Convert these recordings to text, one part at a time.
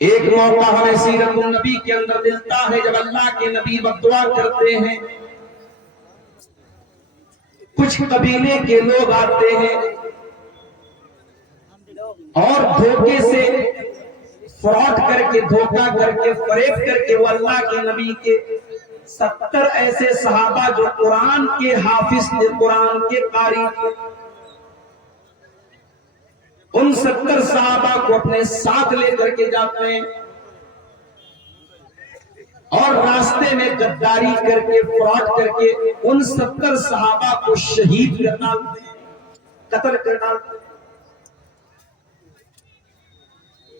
ایک موقع ہمیں سیرت النبی کے اندر ملتا ہے جب اللہ کے نبی بددعا کرتے ہیں، کچھ قبیلے کے لوگ آتے ہیں اور دھوکے سے فراڈ کر کے، دھوکہ کر کے، فریب کر کے وہ اللہ کے نبی کے 70 ایسے صحابہ جو قرآن کے حافظ تھے، قرآن کے قاری تھے، ان 70 صحابہ کو اپنے ساتھ لے کر کے جاتے ہیں اور راستے میں غداری کر کے، فراڈ کر کے ان 70 صحابہ کو شہید کر ڈالتے ہیں، قتل کر ڈالتے ہیں۔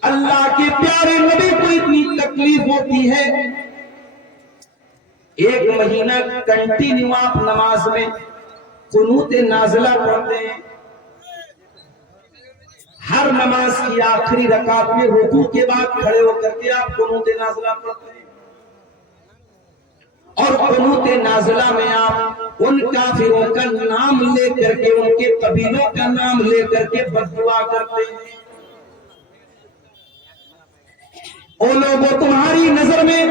اللہ کے پیارے نبی کو اتنی تکلیف ہوتی ہے، ایک مہینہ کنٹینیو آپ نماز میں قنوت نازلہ پڑھتے ہیں، ہر نماز کی آخری رکعت میں رکوع کے بعد کھڑے ہو کر کے آپ قنوت نازلہ پڑھتے ہیں، اور قنوت نازلہ میں آپ ان کافروں کا نام لے کر کے، ان کے قبیلوں کا نام لے کر کے بددعا کرتے ہیں۔ او لوگوں، تمہاری نظر میں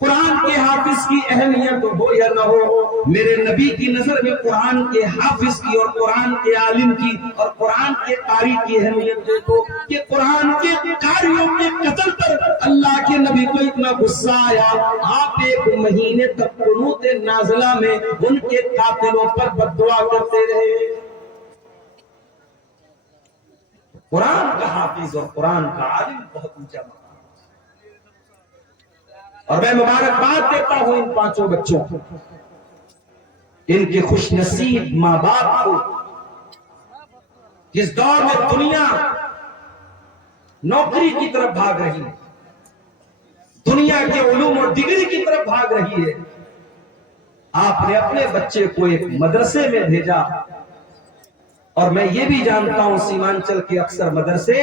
قرآن کے حافظ کی اہمیت ہو یا نہ ہو، میرے نبی کی نظر میں قرآن کے حافظ کی اور قرآن کے عالم کی اور قرآن کے قاری کی اہمیت دیکھو کہ قرآن کے قاریوں کے قتل پر اللہ کے نبی کو اتنا غصہ آیا، آپ ایک مہینے تک قنوت نازلہ میں ان کے قاتلوں پر بددعا کرتے رہے۔ قرآن کا حافظ اور قرآن کا عالم بہت اونچا مقام، اور میں مبارکباد دیتا ہوں ان 5 بچوں کو، ان کے خوش نصیب ماں باپ کو، جس دور میں دنیا نوکری کی طرف بھاگ رہی ہے، دنیا کے علوم اور ڈگری کی طرف بھاگ رہی ہے، آپ نے اپنے بچے کو ایک مدرسے میں بھیجا۔ اور میں یہ بھی جانتا ہوں سیمانچل کے اکثر مدرسے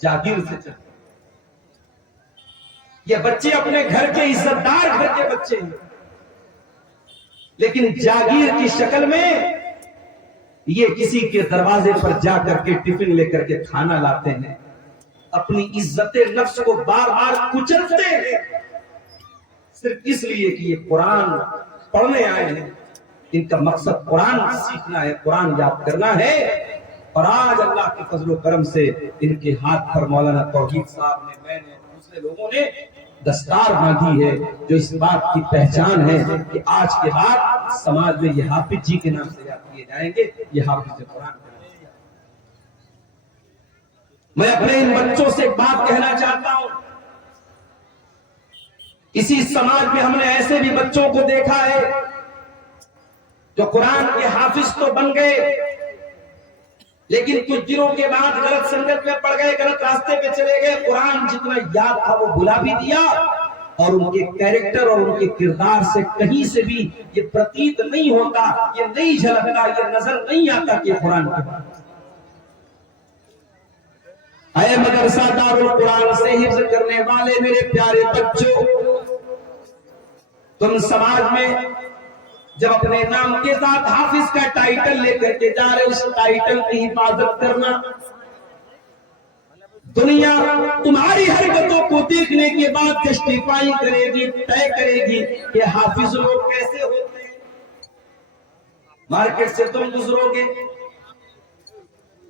جاگیر سے چلتے، یہ بچے اپنے گھر کے عزت دار گھر کے بچے ہیں، لیکن جاگیر کی شکل میں یہ کسی کے دروازے پر جا کر کے ٹفن لے کر کے کھانا لاتے ہیں، اپنی عزت نفس کو بار بار کچلتے ہیں، صرف اس لیے کہ یہ قرآن پڑھنے آئے ہیں، ان کا مقصد قرآن سیکھنا ہے، قرآن یاد کرنا ہے۔ اور آج اللہ کے فضل و کرم سے ان کے ہاتھ پر مولانا توحید صاحب نے، میں نے، دوسرے لوگوں نے دستار باندھی ہے، جو اس بات کی پہچان ہے کہ آج کے بعد سماج میں یہ حافظ جی کے نام سے یاد کیے جائیں گے، یہ حافظ قرآن۔ میں اپنے ان بچوں سے ایک بات کہنا چاہتا ہوں، اسی سماج میں ہم نے ایسے بھی بچوں کو دیکھا ہے جو قرآن کے حافظ تو بن گئے، لیکن کچھ دنوں کے بعد غلط سنگت میں پڑ گئے، غلط راستے پہ چلے گئے، قرآن جتنا یاد تھا وہ بھلا بھی دیا، اور ان کے کیریکٹر اور ان کے کردار سے کہیں سے بھی یہ پرتیت نہیں ہوتا، یہ نہیں جھلکتا، یہ نظر نہیں آتا کہ قرآن کے بات۔ اے مدرسہ دارالقرآن سے حفظ کرنے والے میرے پیارے بچوں، تم سماج میں جب اپنے نام کے ساتھ حافظ کا ٹائٹل لے کر کے جا رہے، اس ٹائٹل کی حفاظت کرنا۔ دنیا تمہاری حرکتوں کو دیکھنے کے بعد جسٹیفائی کرے گی، طے کرے گی کہ حافظ لوگ کیسے ہوتے ہیں۔ مارکیٹ سے تم گزرو گے،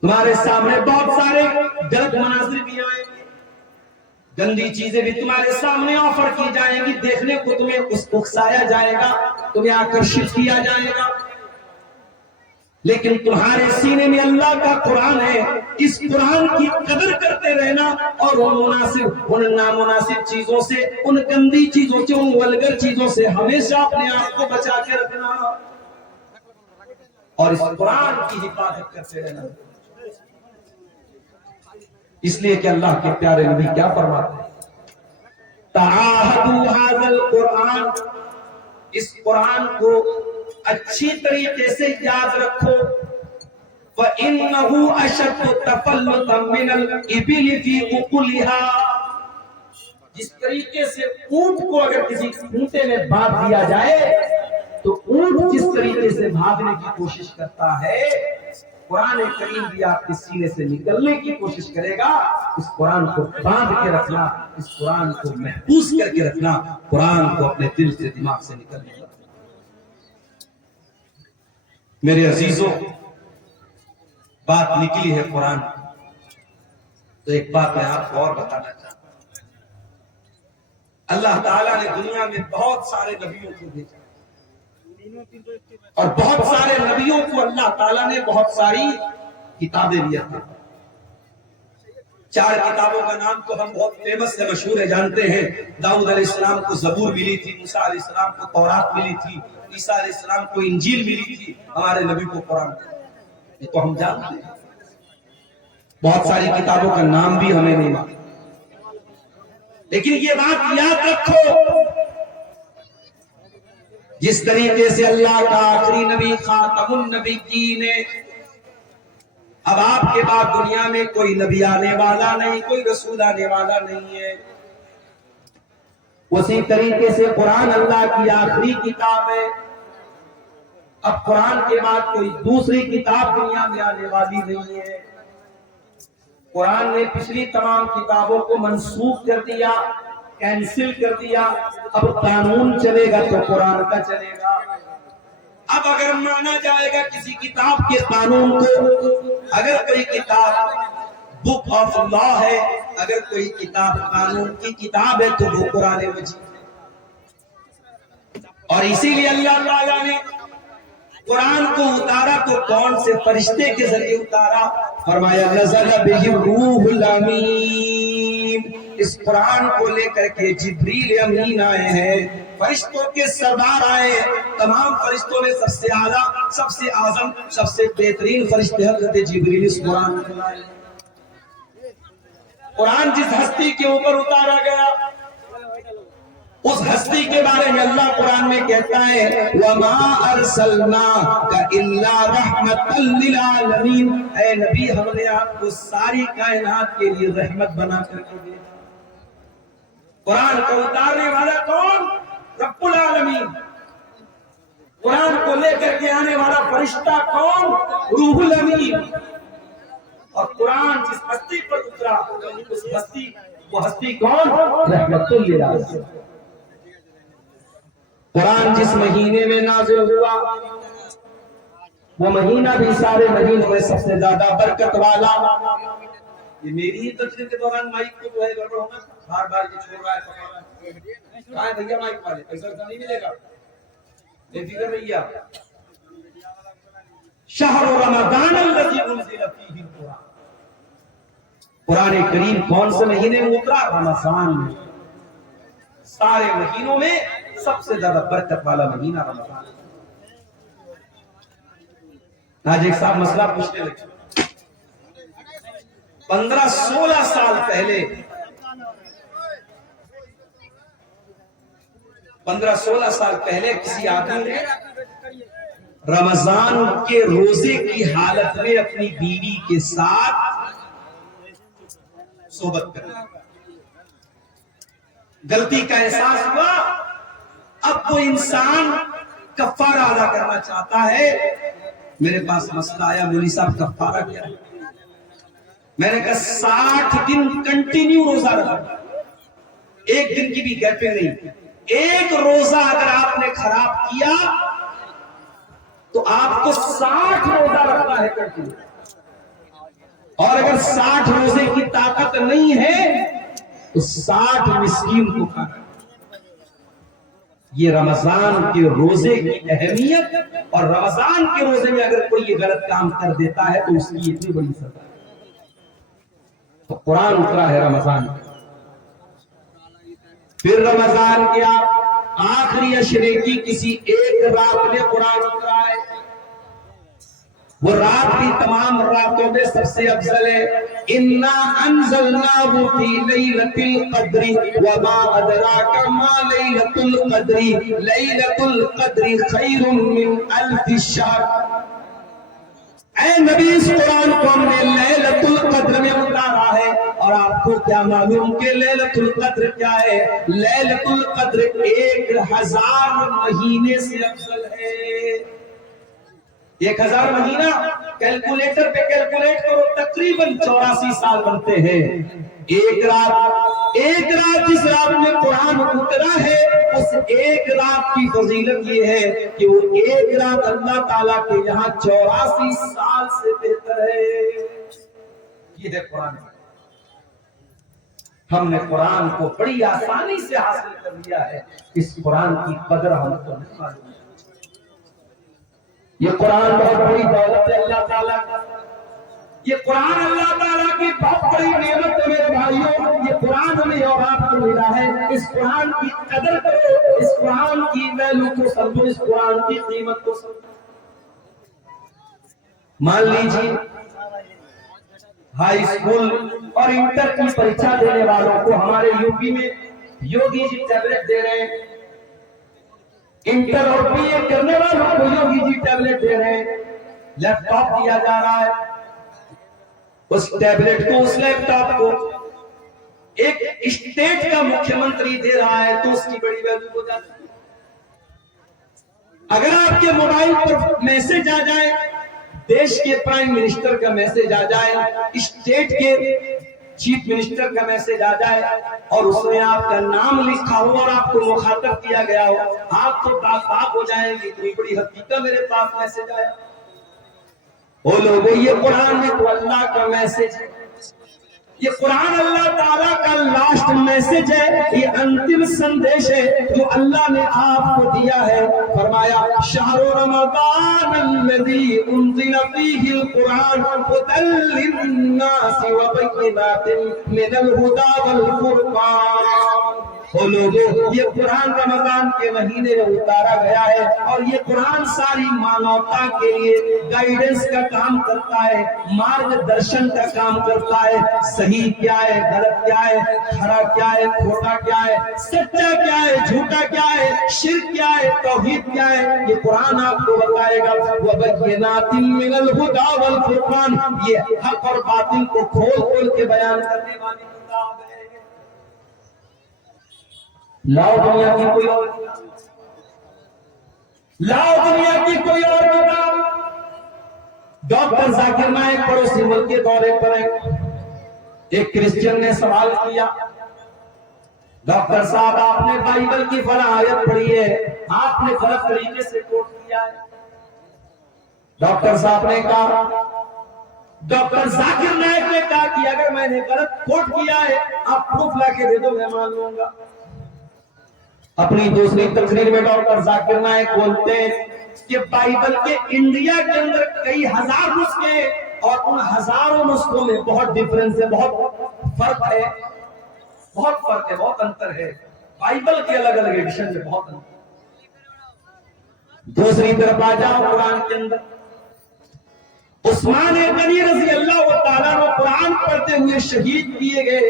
تمہارے سامنے بہت سارے غلط مناظر بھی آئیں گے، گندی چیزیں بھی تمہارے سامنے آفر کی جائیں گی، دیکھنے کو تمہیں اکسایا جائے گا، تمہیں آکرشت کیا جائے گا، لیکن تمہارے سینے میں اللہ کا قرآن ہے، اس قرآن کی قدر کرتے رہنا، اور ان نامناسب چیزوں سے، ان گندی چیزوں سے، ان ولگر چیزوں سے ہمیشہ اپنے آپ کو بچا کے رکھنا، اور اس قرآن کی حفاظت کرتے رہنا۔ اس لیے کہ اللہ کے پیارے نبی کیا فرماتے ہیں، تعاہدوا ھذا القرآن، اس قرآن کو اچھی طریقے سے یاد رکھو، فَإِنَّهُ أَشَدُّ تَفَلُّتًا مِنَ الْإِبِلِ فِي عُقُلِهَا، جس طریقے سے اونٹ کو اگر کسی کھوٹے میں باندھ دیا جائے تو اونٹ جس طریقے سے بھاگنے کی کوشش کرتا ہے، قرآن کریم بھی آپ کے سینے سے نکلنے کی کوشش کرے گا، اس قرآن کو باندھ کے رکھنا، اس قرآن کو محفوظ کر کے رکھنا، قرآن کو اپنے دل سے دماغ سے نکلنے کا۔ میرے عزیزوں، بات نکلی ہے قرآن، تو ایک بات میں آپ کو اور بتانا چاہتا ہوں۔ اللہ تعالیٰ نے دنیا میں بہت سارے نبیوں کو بھیجا، اور بہت سارے نبیوں کو اللہ تعالیٰ نے بہت ساری کتابیں دیا تھا۔ 4 کتابوں کا نام تو ہم بہت فیمس ہے، مشہور ہے، جانتے ہیں۔ داؤد علیہ السلام کو زبور ملی تھی، موسیٰ علیہ السلام کو تورات ملی تھی، عیسیٰ علیہ السلام کو انجیل ملی تھی، ہمارے نبی کو قرآن، یہ تو ہم جانتے ہیں۔ بہت ساری کتابوں کا نام بھی ہمیں نہیں معلوم، لیکن یہ بات یاد رکھو، جس طریقے سے اللہ کا آخری نبی خاتم النبیین ہے، اب آپ کے بعد دنیا میں کوئی نبی آنے والا نہیں، کوئی رسول آنے والا نہیں ہے، اسی طریقے سے قرآن اللہ کی آخری کتاب ہے۔ اب قرآن کے بعد کوئی دوسری کتاب دنیا میں آنے والی نہیں ہے۔ قرآن نے پچھلی تمام کتابوں کو منسوخ کر دیا، کینسل کر دیا، اب قانون چلے گا تو قرآن کا چلے گا۔ اب اگر مانا جائے گا کسی کتاب کے قانون کو، اگر کوئی کتاب بک آف لا ہے، اگر کوئی کتاب قانون کی کتاب ہے تو وہ قرآن مجید ہے۔ اور اسی لیے اللہ تعالیٰ نے قرآن کو اتارا تو کون سے فرشتے کے ذریعے اتارا؟ فرمایا نزل بہ الروح الامین، اس قرآن کو لے کر کے جبریل امین آئے ہیں، فرشتوں کے سردار آئے ہیں، تمام فرشتوں میں سب سے اعلیٰ، سب سے اعظم، سب سے بہترین فرشتے حضرت جبریل اس قرآن کو لائے۔ قرآن جس ہستی کے اوپر اتارا گیا، اس ہستی کے بارے میں اللہ قرآن میں کہتا ہے وَمَا أَرْسَلْنَاكَ إِلَّا رَحْمَةً لِلْعَالَمِينَ، اے نبی ہم نے آپ کو ساری کائنات کے لیے رحمت بنا کر کے دیا۔ قرآن کو اتارنے والا کون؟ رب العالمین۔ قرآن کو لے کر کے آنے والا فرشتہ کون؟ روح الامین۔ اور قرآن جس ہستی پر اترا، اس ہستی، وہ ہستی کون؟ رحمت للعالمین۔ قرآن جس مہینے میں نازل ہوا، وہ مہینہ بھی سارے مہینوں میں سب سے زیادہ برکت والا۔ یہ میری ہی تقریر کے دوران مائک کو جو ہے گڑبڑ ہونا، بار بار یہ چھوڑ رہا ہے، کہاں ہے بھیا مائک والے؟ پیسہ نہیں ملے گا، بے فکر رہیے آپ۔ شہر رمضان الذی انزل فیہ القرآن، قرآن کریم کون سے مہینے میں اترا؟ رمضان میں۔ سارے مہینوں میں سب سے زیادہ برکت والا مہینہ رمضان۔ آج ایک صاحب مسئلہ پوچھنے لگے، 15-16 سال پہلے، 15-16 سال پہلے کسی آدمی نے رمضان کے روزے کی حالت میں اپنی بیوی کے ساتھ صحبت کر لی۔ غلطی کا احساس ہوا، اب وہ انسان کفارہ ادا کرنا چاہتا ہے۔ میرے پاس مسئلہ آیا، مولوی صاحب کفارہ کیا ہے؟ میں نے کہا 60 دن کنٹینیو روزہ رکھا، ایک دن کی بھی گیپ نہیں۔ ایک روزہ اگر آپ نے خراب کیا تو آپ کو 60 روزہ رکھنا ہے کنٹینیو، اور اگر 60 روزے کی طاقت نہیں ہے تو 60 مسکین کو کھانا۔ یہ رمضان کے روزے کی اہمیت، اور رمضان کے روزے میں اگر کوئی یہ غلط کام کر دیتا ہے تو اس کی اتنی بڑی سزا ہے۔ تو قرآن اترا ہے رمضان میں، پھر رمضان کے آخری عشرے کی کسی ایک رات میں قرآن اترا ہے۔ وہ رات بھی تمام راتوں میں سب سے افضل ہے۔ اِنَّا أَنزَلْنَاهُ فِي لَيْلَةِ الْقَدْرِ وَمَا أَدْرَاكَ مَا لَيْلَةُ الْقَدْرِ لَيْلَةُ الْقَدْرِ خَيْرٌ مِّنْ أَلْفِ الشَّهْرِ۔ اے نبی، اس قرآن کو ہم نے لیلۃ القدر میں اتارا ہے، اور آپ کو کیا معلوم کہ لیلۃ القدر کیا ہے؟ لیلۃ القدر 1000 مہینے سے افضل ہے۔ 1000 مہینہ کیلکولیٹر پہ کیلکولیٹ کرو، تقریباً 84 سال بنتے ہیں۔ ایک رات جس رات میں قرآن اترا ہے، اس ایک رات کی فضیلت یہ ہے کہ وہ ایک رات اللہ تعالیٰ کے یہاں 84 سال سے بہتر ہے۔ یہ ہے قرآن۔ ہم نے قرآن کو بڑی آسانی سے حاصل کر لیا ہے، اس قرآن کی قدر ہم کو نہیں معلوم۔ یہ قرآن بہت بڑی دولت ہے اللہ تعالیٰ کا، یہ قرآن اللہ تعالیٰ کی بہت بڑی نعمت ہے میرے بھائیوں۔ یہ قرآن ہمیں اور آپ کو ملا ہے، اس قرآن کی قدر کرو، اس قرآن کی ویلیو کو سمجھو، اس قرآن کی قیمت کو سمجھو۔ مان لیجیے ہائی اسکول اور انٹر کی پریچھا دینے والوں کو ہمارے یو پی میں یوگی جی ٹیبلٹ دے رہے ہیں، انٹر اور بی اے کرنے والوں کو یوگی جی ٹیبلٹ دے رہے ہیں، لیپ ٹاپ دیا جا رہا ہے۔ اس ٹیبلٹ کو، اس لیپ ٹاپ کو ایک اسٹیٹ کا مکھیہ منتری دے رہا ہے تو اس کی بڑی ویلیو ہو جاتی ہے۔ اگر آپ کے موبائل پر میسج آ جائے، دیش کے پرائم منسٹر کا میسج آ جائے، اسٹیٹ کے چیف منسٹر کا میسج آ جائے اور اس میں آپ کا نام لکھا ہو اور آپ کو مخاطب کیا گیا ہو، آپ تو باغ ہو جائیں گے، اتنی بڑی حقیقت میرے پاس میسج آیا۔ وہ لوگوں، یہ قرآن میں تو اللہ کا میسج ہے، یہ قرآن اللہ تعالیٰ کا لاسٹ میسج ہے، یہ انتم سندیش ہے جو اللہ نے آپ کو دیا ہے۔ فرمایا شہر رمضان الذی انزل فیہ القرآن ھدی للناس وبینات من الھدی والفرقان۔ وہ لوگوں، یہ قرآن رمضان کے مہینے میں اتارا گیا ہے اور یہ قرآن ساری مانوتا کے لیے گائیڈنس کا کام کرتا ہے، مارگ درشن کا کام کرتا ہے۔ صحیح کیا ہے، غلط کیا ہے، کھرا کیا ہے، کھوٹا کیا ہے، سچا کیا ہے، جھوٹا کیا ہے، شرک کیا ہے، توحید کیا ہے، یہ قرآن آپ کو بتائے گا۔ وَبَيِّنَاتٍ مِّنَ الْهُدَىٰ وَالْفُرْقَانِ، یہ حق اور باطل کو کھول کھول کے بیان کرنے والی کتاب ہے۔ لاؤ دنیا کی کوئی اور کتاب، لاؤ دنیا کی کوئی اور کتاب۔ ڈاکٹر ذاکر نائک پڑوسی ملک کے دورے پر ایک کرسچن نے سوال کیا، ڈاکٹر صاحب آپ نے بائبل کی فلاں آیت پڑھی ہے، آپ نے غلط طریقے سے کوٹ کیا ہے۔ ڈاکٹر صاحب نے کہا، ڈاکٹر ذاکر نائک نے کہا کہ اگر میں نے غلط کوٹ کیا ہے آپ پروف لا کے دے دو، میں مان لوں گا۔ اپنی دوسری تقریر میں ڈاکٹر ذاکر نائک بولتے ہیں کہ بائبل کے انڈیا کے اندر کئی ہزار نسخے اور ان ہزاروں نسخوں میں بہت ڈیفرنس ہے، بہت فرق ہے، بہت فرق ہے، بہت انتر ہے۔ بائبل کے الگ الگ ایڈیشن میں بہت انتر۔ دوسری طرف آ جاؤ قرآن کے اندر، عثمان غنی رضی اللہ تعالیٰ عنہ قرآن پڑھتے ہوئے شہید کیے گئے،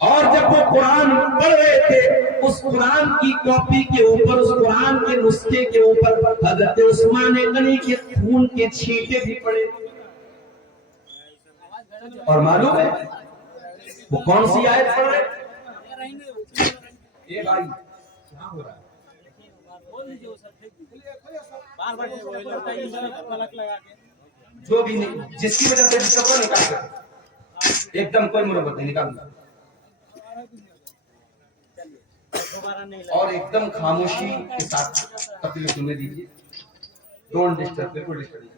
اور جب وہ قرآن پڑھ رہے تھے اس قرآن کی کاپی کے اوپر، اس قرآن کے نسخے کے اوپر حضرت عثمان غنی کے خون کے چھینٹے بھی پڑے۔ اور معلوم ہے وہ کون سی آیت پڑھ رہے؟ اے بھائی کیا ہو رہا ہے؟ جو بھی جس کی وجہ سے ڈسٹرب نکال دیں، ایک دم کوئی مربت نہیں، نکال دیں اور ایک دم خاموشی کے ساتھ تقریر سننے دیجیے، ڈونٹ ڈسٹرب، بالکل ڈسٹرب نہیں۔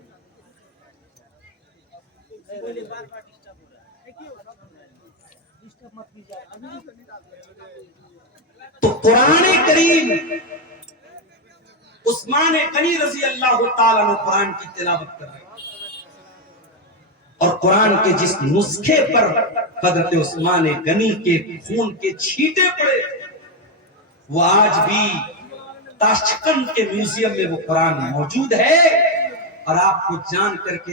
تو قرآن کریم، عثمان غنی رضی اللہ تعالیٰ عنہ قرآن کی تلاوت کر رہے ہیں، اور قرآن کے جس نسخے پر حضرت عثمان غنی کے خون کے چھینٹے پڑے وہ آج بھی تاشقند کے میوزیم میں وہ قرآن موجود ہے۔ اور آپ کو جان کر کے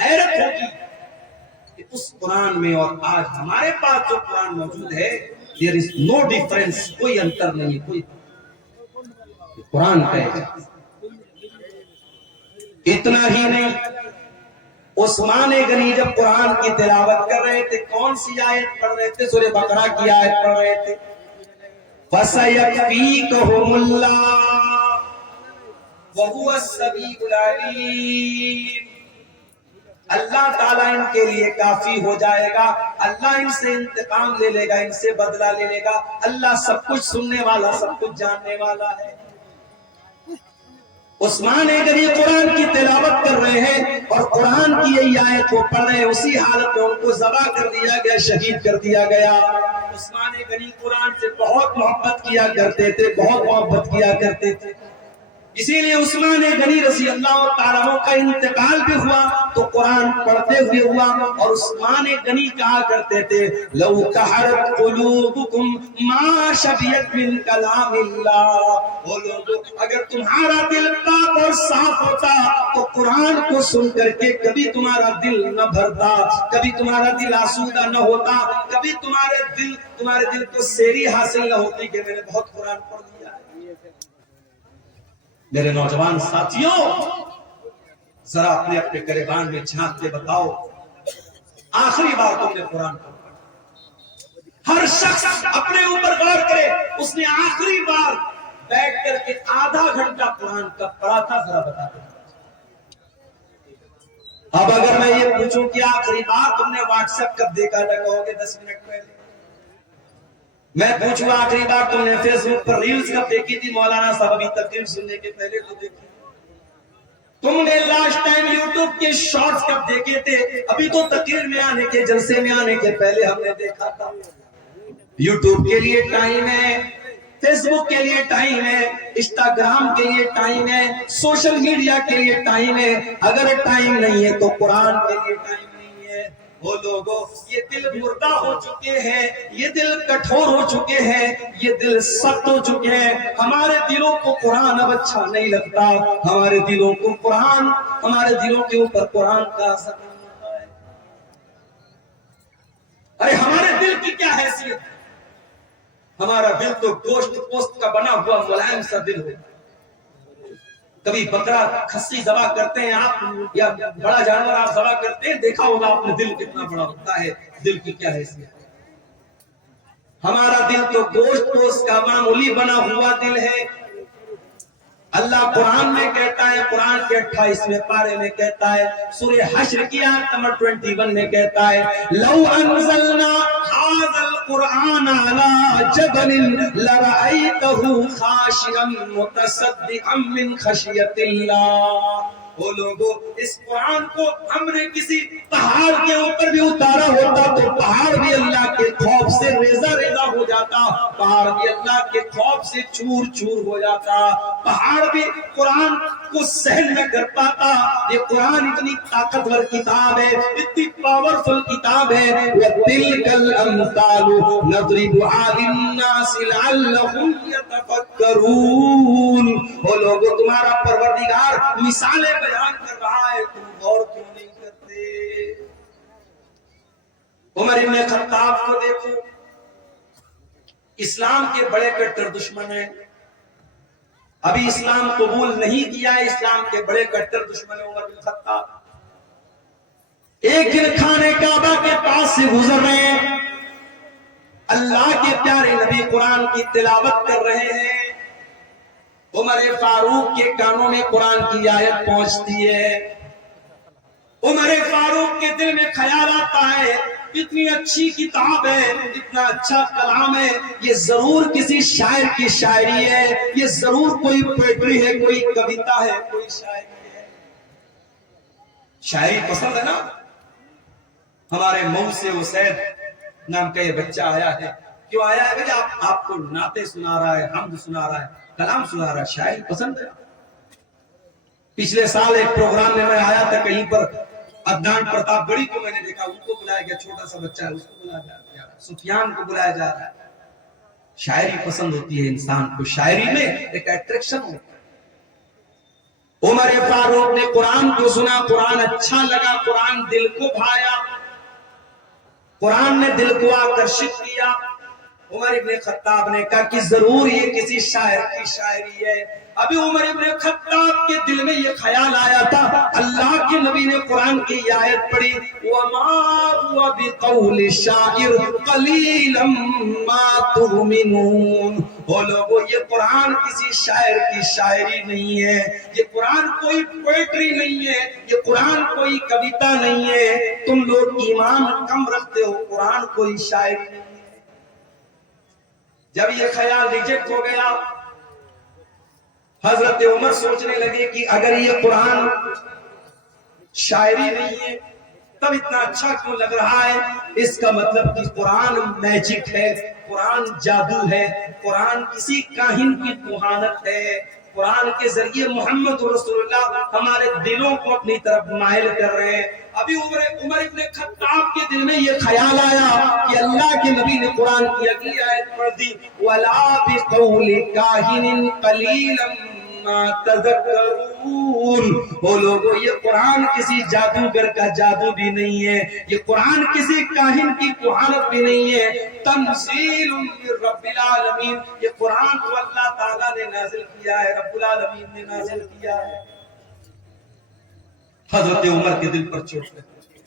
حیرت ہوگی کہ اس قرآن میں اور آج ہمارے پاس جو قرآن موجود ہے there is no difference، کوئی انتر نہیں، کوئی قرآن کا اعجاز۔ اتنا ہی نہیں، عثمان غنی جب قرآن کی تلاوت کر رہے تھے کون سی آیت پڑھ رہے تھے؟ سورہ بقرہ کی آیت پڑھ رہے تھے، فَسَيَكْفِيكَهُمُ اللَّهُ، وَهُوَ السَّمِيعُ الْعَلِيمُ۔ اللہ تعالیٰ ان کے لیے کافی ہو جائے گا، اللہ ان سے انتقام لے لے گا، ان سے بدلہ لے لے گا۔ اللہ سب کچھ سننے والا، سب کچھ جاننے والا ہے۔ عثمان غنی قرآن کی تلاوت کر رہے ہیں اور قرآن کی یہی آیت کو پڑھ رہے ہیں، اسی حالت میں ان کو ذبح کر دیا گیا، شہید کر دیا گیا۔ عثمان غنی قرآن سے بہت محبت کیا کرتے تھے، بہت محبت کیا کرتے تھے، اسی لیے عثمان غنی رضی اللہ تعالیٰ عنہ کا انتقال بھی ہوا تو قرآن پڑھتے ہوئے ہوا، اور عثمان غنی کہا کرتے تھے لو کہرت قلوبکم ما شبیت من کلام اللہ، وہ لوگوں اگر تمہارا دل پاک اور صاف ہوتا تو قرآن کو سن کر کے کبھی تمہارا دل نہ بھرتا، کبھی تمہارا دل آسودہ نہ ہوتا، کبھی تمہارے دل کو سیری حاصل نہ ہوتی کہ میں نے بہت قرآن پڑھ لیا۔ میرے نوجوان ساتھیوں، ذرا اپنے اپنے گریبان میں جھانک کے بتاؤ، آخری بار تم نے قرآن پڑھا؟ ہر شخص اپنے اوپر غور کرے، اس نے آخری بار بیٹھ کر کے آدھا گھنٹہ قرآن کب پڑھا تھا، ذرا بتا دیں۔ اب اگر میں یہ پوچھوں کہ آخری بار تم نے واٹس ایپ کب دیکھا تھا، کہو گے 10 منٹ پہلے۔ میں پوچھوں آخری بار تم نے فیس بک پر ریلز کب دیکھی تھی، مولانا صاحب ابھی تقریر سننے کے پہلے تو دیکھی۔ تم نے لاسٹ ٹائم یوٹیوب کے شارٹس کب دیکھے تھے، ابھی تو تقریر میں آنے کے، جلسے میں آنے کے پہلے ہم نے دیکھا تھا۔ یوٹیوب کے لیے ٹائم ہے، فیس بک کے لیے ٹائم ہے، انسٹاگرام کے لیے ٹائم ہے، سوشل میڈیا کے لیے ٹائم ہے، اگر ٹائم نہیں ہے تو قرآن کے لیے ٹائم نہیں ہے۔ وہ لوگوں، یہ دل مردہ ہو چکے ہیں، یہ دل کٹھور ہو چکے ہیں، یہ دل سخت ہو چکے ہیں، ہمارے دلوں کو قرآن اب اچھا نہیں لگتا، ہمارے دلوں کو قرآن، ہمارے دلوں کے اوپر قرآن کا اثر نہیں ہوتا ہے۔ ارے ہمارے دل کی کیا حیثیت ہے؟ ہمارا دل تو گوشت پوست کا بنا ہوا ملائم سا دل ہے۔ کبھی بکرا کھسی ذبح کرتے ہیں آپ، یا بڑا جانور آپ ذبح کرتے ہیں، دیکھا ہوگا آپ نے دل کتنا بڑا ہوتا ہے، دل کی کیا حیثیت ہے۔ ہمارا دل تو گوشت پوست کا معمولی بنا ہوا دل ہے۔ اللہ قرآن میں کہتا ہے، قرآن کے 28ویں پارے میں کہتا ہے، سورہ حشر کی آیت نمبر 21 میں کہتا ہے لو انزلنا هذا القرآن على جبل لرأيته خاشعا متصدعا من خشية الله۔ وہ لوگوں، اس قرآن کو ہم نے کسی پہاڑ کے اوپر بھی اتارا ہوتا تو پہاڑ بھی اللہ کے خوف سے ریزہ ریزہ ہو جاتا، پہاڑ بھی اللہ کے خوف سے چور چور ہو جاتا، پہاڑ بھی قرآن کو سہل نہ کر پاتا۔ یہ قرآن اتنی طاقتور کتاب ہے، اتنی پاورفل کتاب ہے۔ وَتِلْكَ الْأَمْثَالُ نَضْرِبُهَا لِلنَّاسِ لَعَلَّهُمْ يَتَفَكَّرُونَ۔ وہ لوگوں، تمہارا پروردگار مثالیں بیان کر رہا ہے، تم غور کیوں نہیں کرتے؟ عمر ابن خطاب کو دیکھو، اسلام کے بڑے کٹر دشمن ہیں، ابھی اسلام قبول نہیں کیا ہے، اسلام کے بڑے کٹر دشمن ہیں عمر بن خطاب۔ ایک دن خانہ کعبہ کے پاس سے گزر رہے ہیں، اللہ کے پیارے نبی قرآن کی تلاوت کر رہے ہیں، عمر فاروق کے کانوں میں قرآن کی آیت پہنچتی ہے، عمر فاروق کے دل میں خیال آتا ہے اتنی اچھی کتاب ہے، اتنا اچھا کلام ہے، یہ ضرور کسی شاعر کی شاعری ہے، یہ ضرور کوئی پوئٹری ہے، کوئی کویتا ہے، کوئی شاعری ہے۔ شاعری پسند ہے نا؟ ہمارے منہ سے اسید نام کا یہ بچہ آیا ہے، کیوں آیا ہے بھئی؟ آپ کو نعتیں سنا رہا ہے، حمد سنا رہا ہے، کلام سنا رہا ہے، شاعری پسند ہے۔ پچھلے سال ایک پروگرام میں آیا تھا، کہیں پر عدنان پرتاپ گڑھی کو میں نے دیکھا، ان کو بلایا گیا، چھوٹا سا بچہ ہے، اس کو بلایا جا رہا ہے، سفیان کو بلایا جا رہا ہے۔ شاعری پسند ہوتی ہے انسان کو، شاعری میں ایک اٹریکشن ہوتا ہے۔ عمر فاروق نے قرآن کو سنا، قرآن اچھا لگا، قرآن دل کو بھایا، قرآن نے دل کو آکرشت کیا۔ عمر ابن خطاب نے کہا کہ ضرور یہ کسی شاعر کی شاعری ہے، ابھی عمر ابن خطاب کے دل میں یہ خیال آیا تھا، اللہ کے نبی نے قرآن کی یہ آیت پڑھی وَمَا هُوَ بِقَوْلِ شَاعِرٍ قَلِيلًا مَا تُؤْمِنُونَ۔ وہ لوگوں، یہ قرآن کسی شاعر کی شاعری نہیں ہے، یہ قرآن کوئی پوئٹری نہیں ہے، یہ قرآن کوئی کویتا نہیں ہے، تم لوگ ایمان کم رکھتے ہو، قرآن کوئی شاعری نہیں ہے۔ جب یہ خیال ریجیکٹ ہو گیا، حضرت عمر سوچنے لگے کہ اگر یہ قرآن شاعری نہیں ہے تب اتنا اچھا کیوں لگ رہا ہے؟ اس کا مطلب کہ قرآن میجک ہے، قرآن جادو ہے، قرآن کسی کاہن کی کہانت ہے، قرآن کے ذریعے محمد رسول اللہ ہمارے دلوں کو اپنی طرف مائل کر رہے ہیں۔ ابھی عمر ابن خطاب کے دل میں یہ خیال آیا کہ اللہ کے نبی نے قرآن کی اگلی آیت پڑھ دی وَلَا بِقَوْلِ كَاهِنٍ قَلِيلًا مَا تَذَكَّرُونَ۔ وہ لوگوں، یہ قرآن کسی جادوگر کا جادو بھی نہیں ہے، یہ قرآن کسی کاہن کی کہانت بھی نہیں ہے، تنزیل من رب العالمین، یہ قرآن تو اللہ تعالیٰ نے نازل کیا ہے، رب العالمین نے نازل کیا ہے۔ حضرت عمر کے دل پر چوٹ لگی،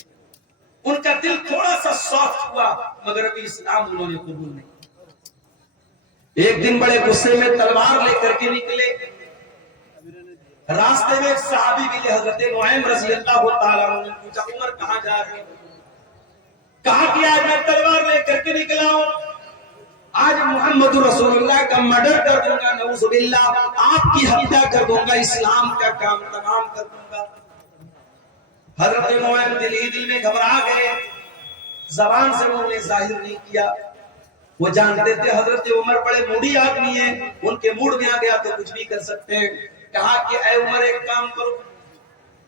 ان کا دل تھوڑا سا سافٹ ہوا، مگر ابھی اسلام انہوں نے قبول نہیں۔ ایک دن بڑے غصے میں تلوار لے کر کے نکلے، راستے میں ایک صحابی ملے، حضرت نعیم رضی اللہ تعالیٰ عنہ نے پوچھا عمر کہاں جا رہے ہیں؟ کہا کہ آج میں تلوار لے کر کے نکلا ہوں، آج محمد رسول اللہ کا مرڈر کر دوں گا، نعوذ باللہ، آپ کی ہتیا کر دوں گا، اسلام کا کام تمام کر دوں گا۔ حضرت نعیم دل ہی دل میں گھبرا گئے، زبان سے انہوں نے ظاہر نہیں کیا، وہ جانتے تھے حضرت عمر بڑے موڈی آدمی ہیں، ان کے موڈ میں آ گیا تو کچھ بھی کر سکتے ہیں۔ کہا کہ اے عمر ایک کام کرو،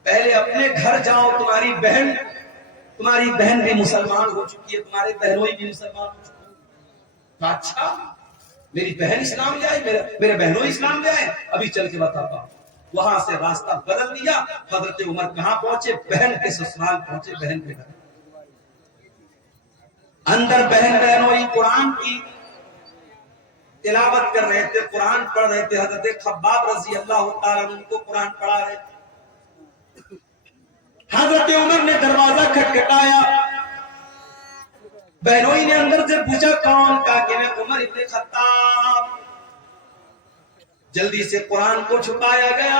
پہلے اپنے گھر جاؤ، تمہاری بہن بھی مسلمان ہو چکی ہے، تمہارے بہنوئی بھی مسلمان ہو چکی ہے۔ اچھا، میری بہن اسلام لے آئی، میرے بہنوئی اسلام لے آئے، ابھی چل کے بتاتا ہوں۔ وہاں سے راستہ بدل دیا، حضرت عمر کہاں پہنچے؟ بہن کے سسرال پہنچے، بہن کے گھر۔ اندر بہن بہنوئی قرآن کی تلاوت کر رہے تھے، قرآن پڑھ رہے تھے، حضرت خباب رضی اللہ تعالیٰ عنہ کو قرآن پڑھا رہے تھے۔ حضرت عمر نے دروازہ کھٹکھٹایا، بہنوئی نے اندر سے پوچھا کون؟ کہا کہ میں عمر ابن خطاب۔ جلدی سے قرآن کو چھپایا گیا،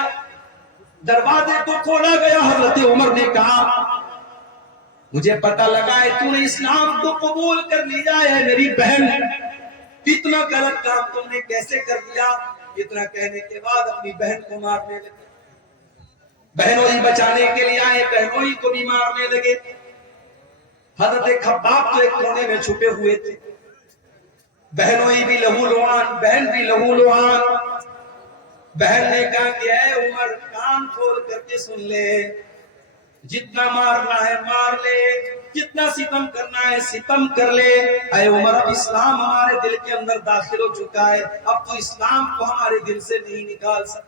دروازے کو کھولا گیا۔ حضرت عمر نے کہا مجھے پتہ لگا ہے تو نے اسلام کو قبول کر لیا ہے، میری بہن، اتنا غلط کام تم نے کیسے کر دیا؟ اتنا کہنے کے بعد اپنی بہن کو مارنے لگے، بہنوئی بچانے کے لیے آئے، بہنوئی کو بھی مارنے لگے۔ حضرت خباب تو ایک کونے میں چھپے ہوئے تھے، بہنوئی بھی لہو لعان، بہن بھی لہو لعان۔ بہن نے کہا کہ اے عمر کان کھول کر کے سن لے، جتنا مارنا ہے مار لے، جتنا ستم کرنا ہے ستم کر لے۔ اے عمر اب اسلام ہمارے دل کے اندر داخل ہو چکا ہے، اب تو اسلام کو ہمارے دل سے نہیں نکال سکتا۔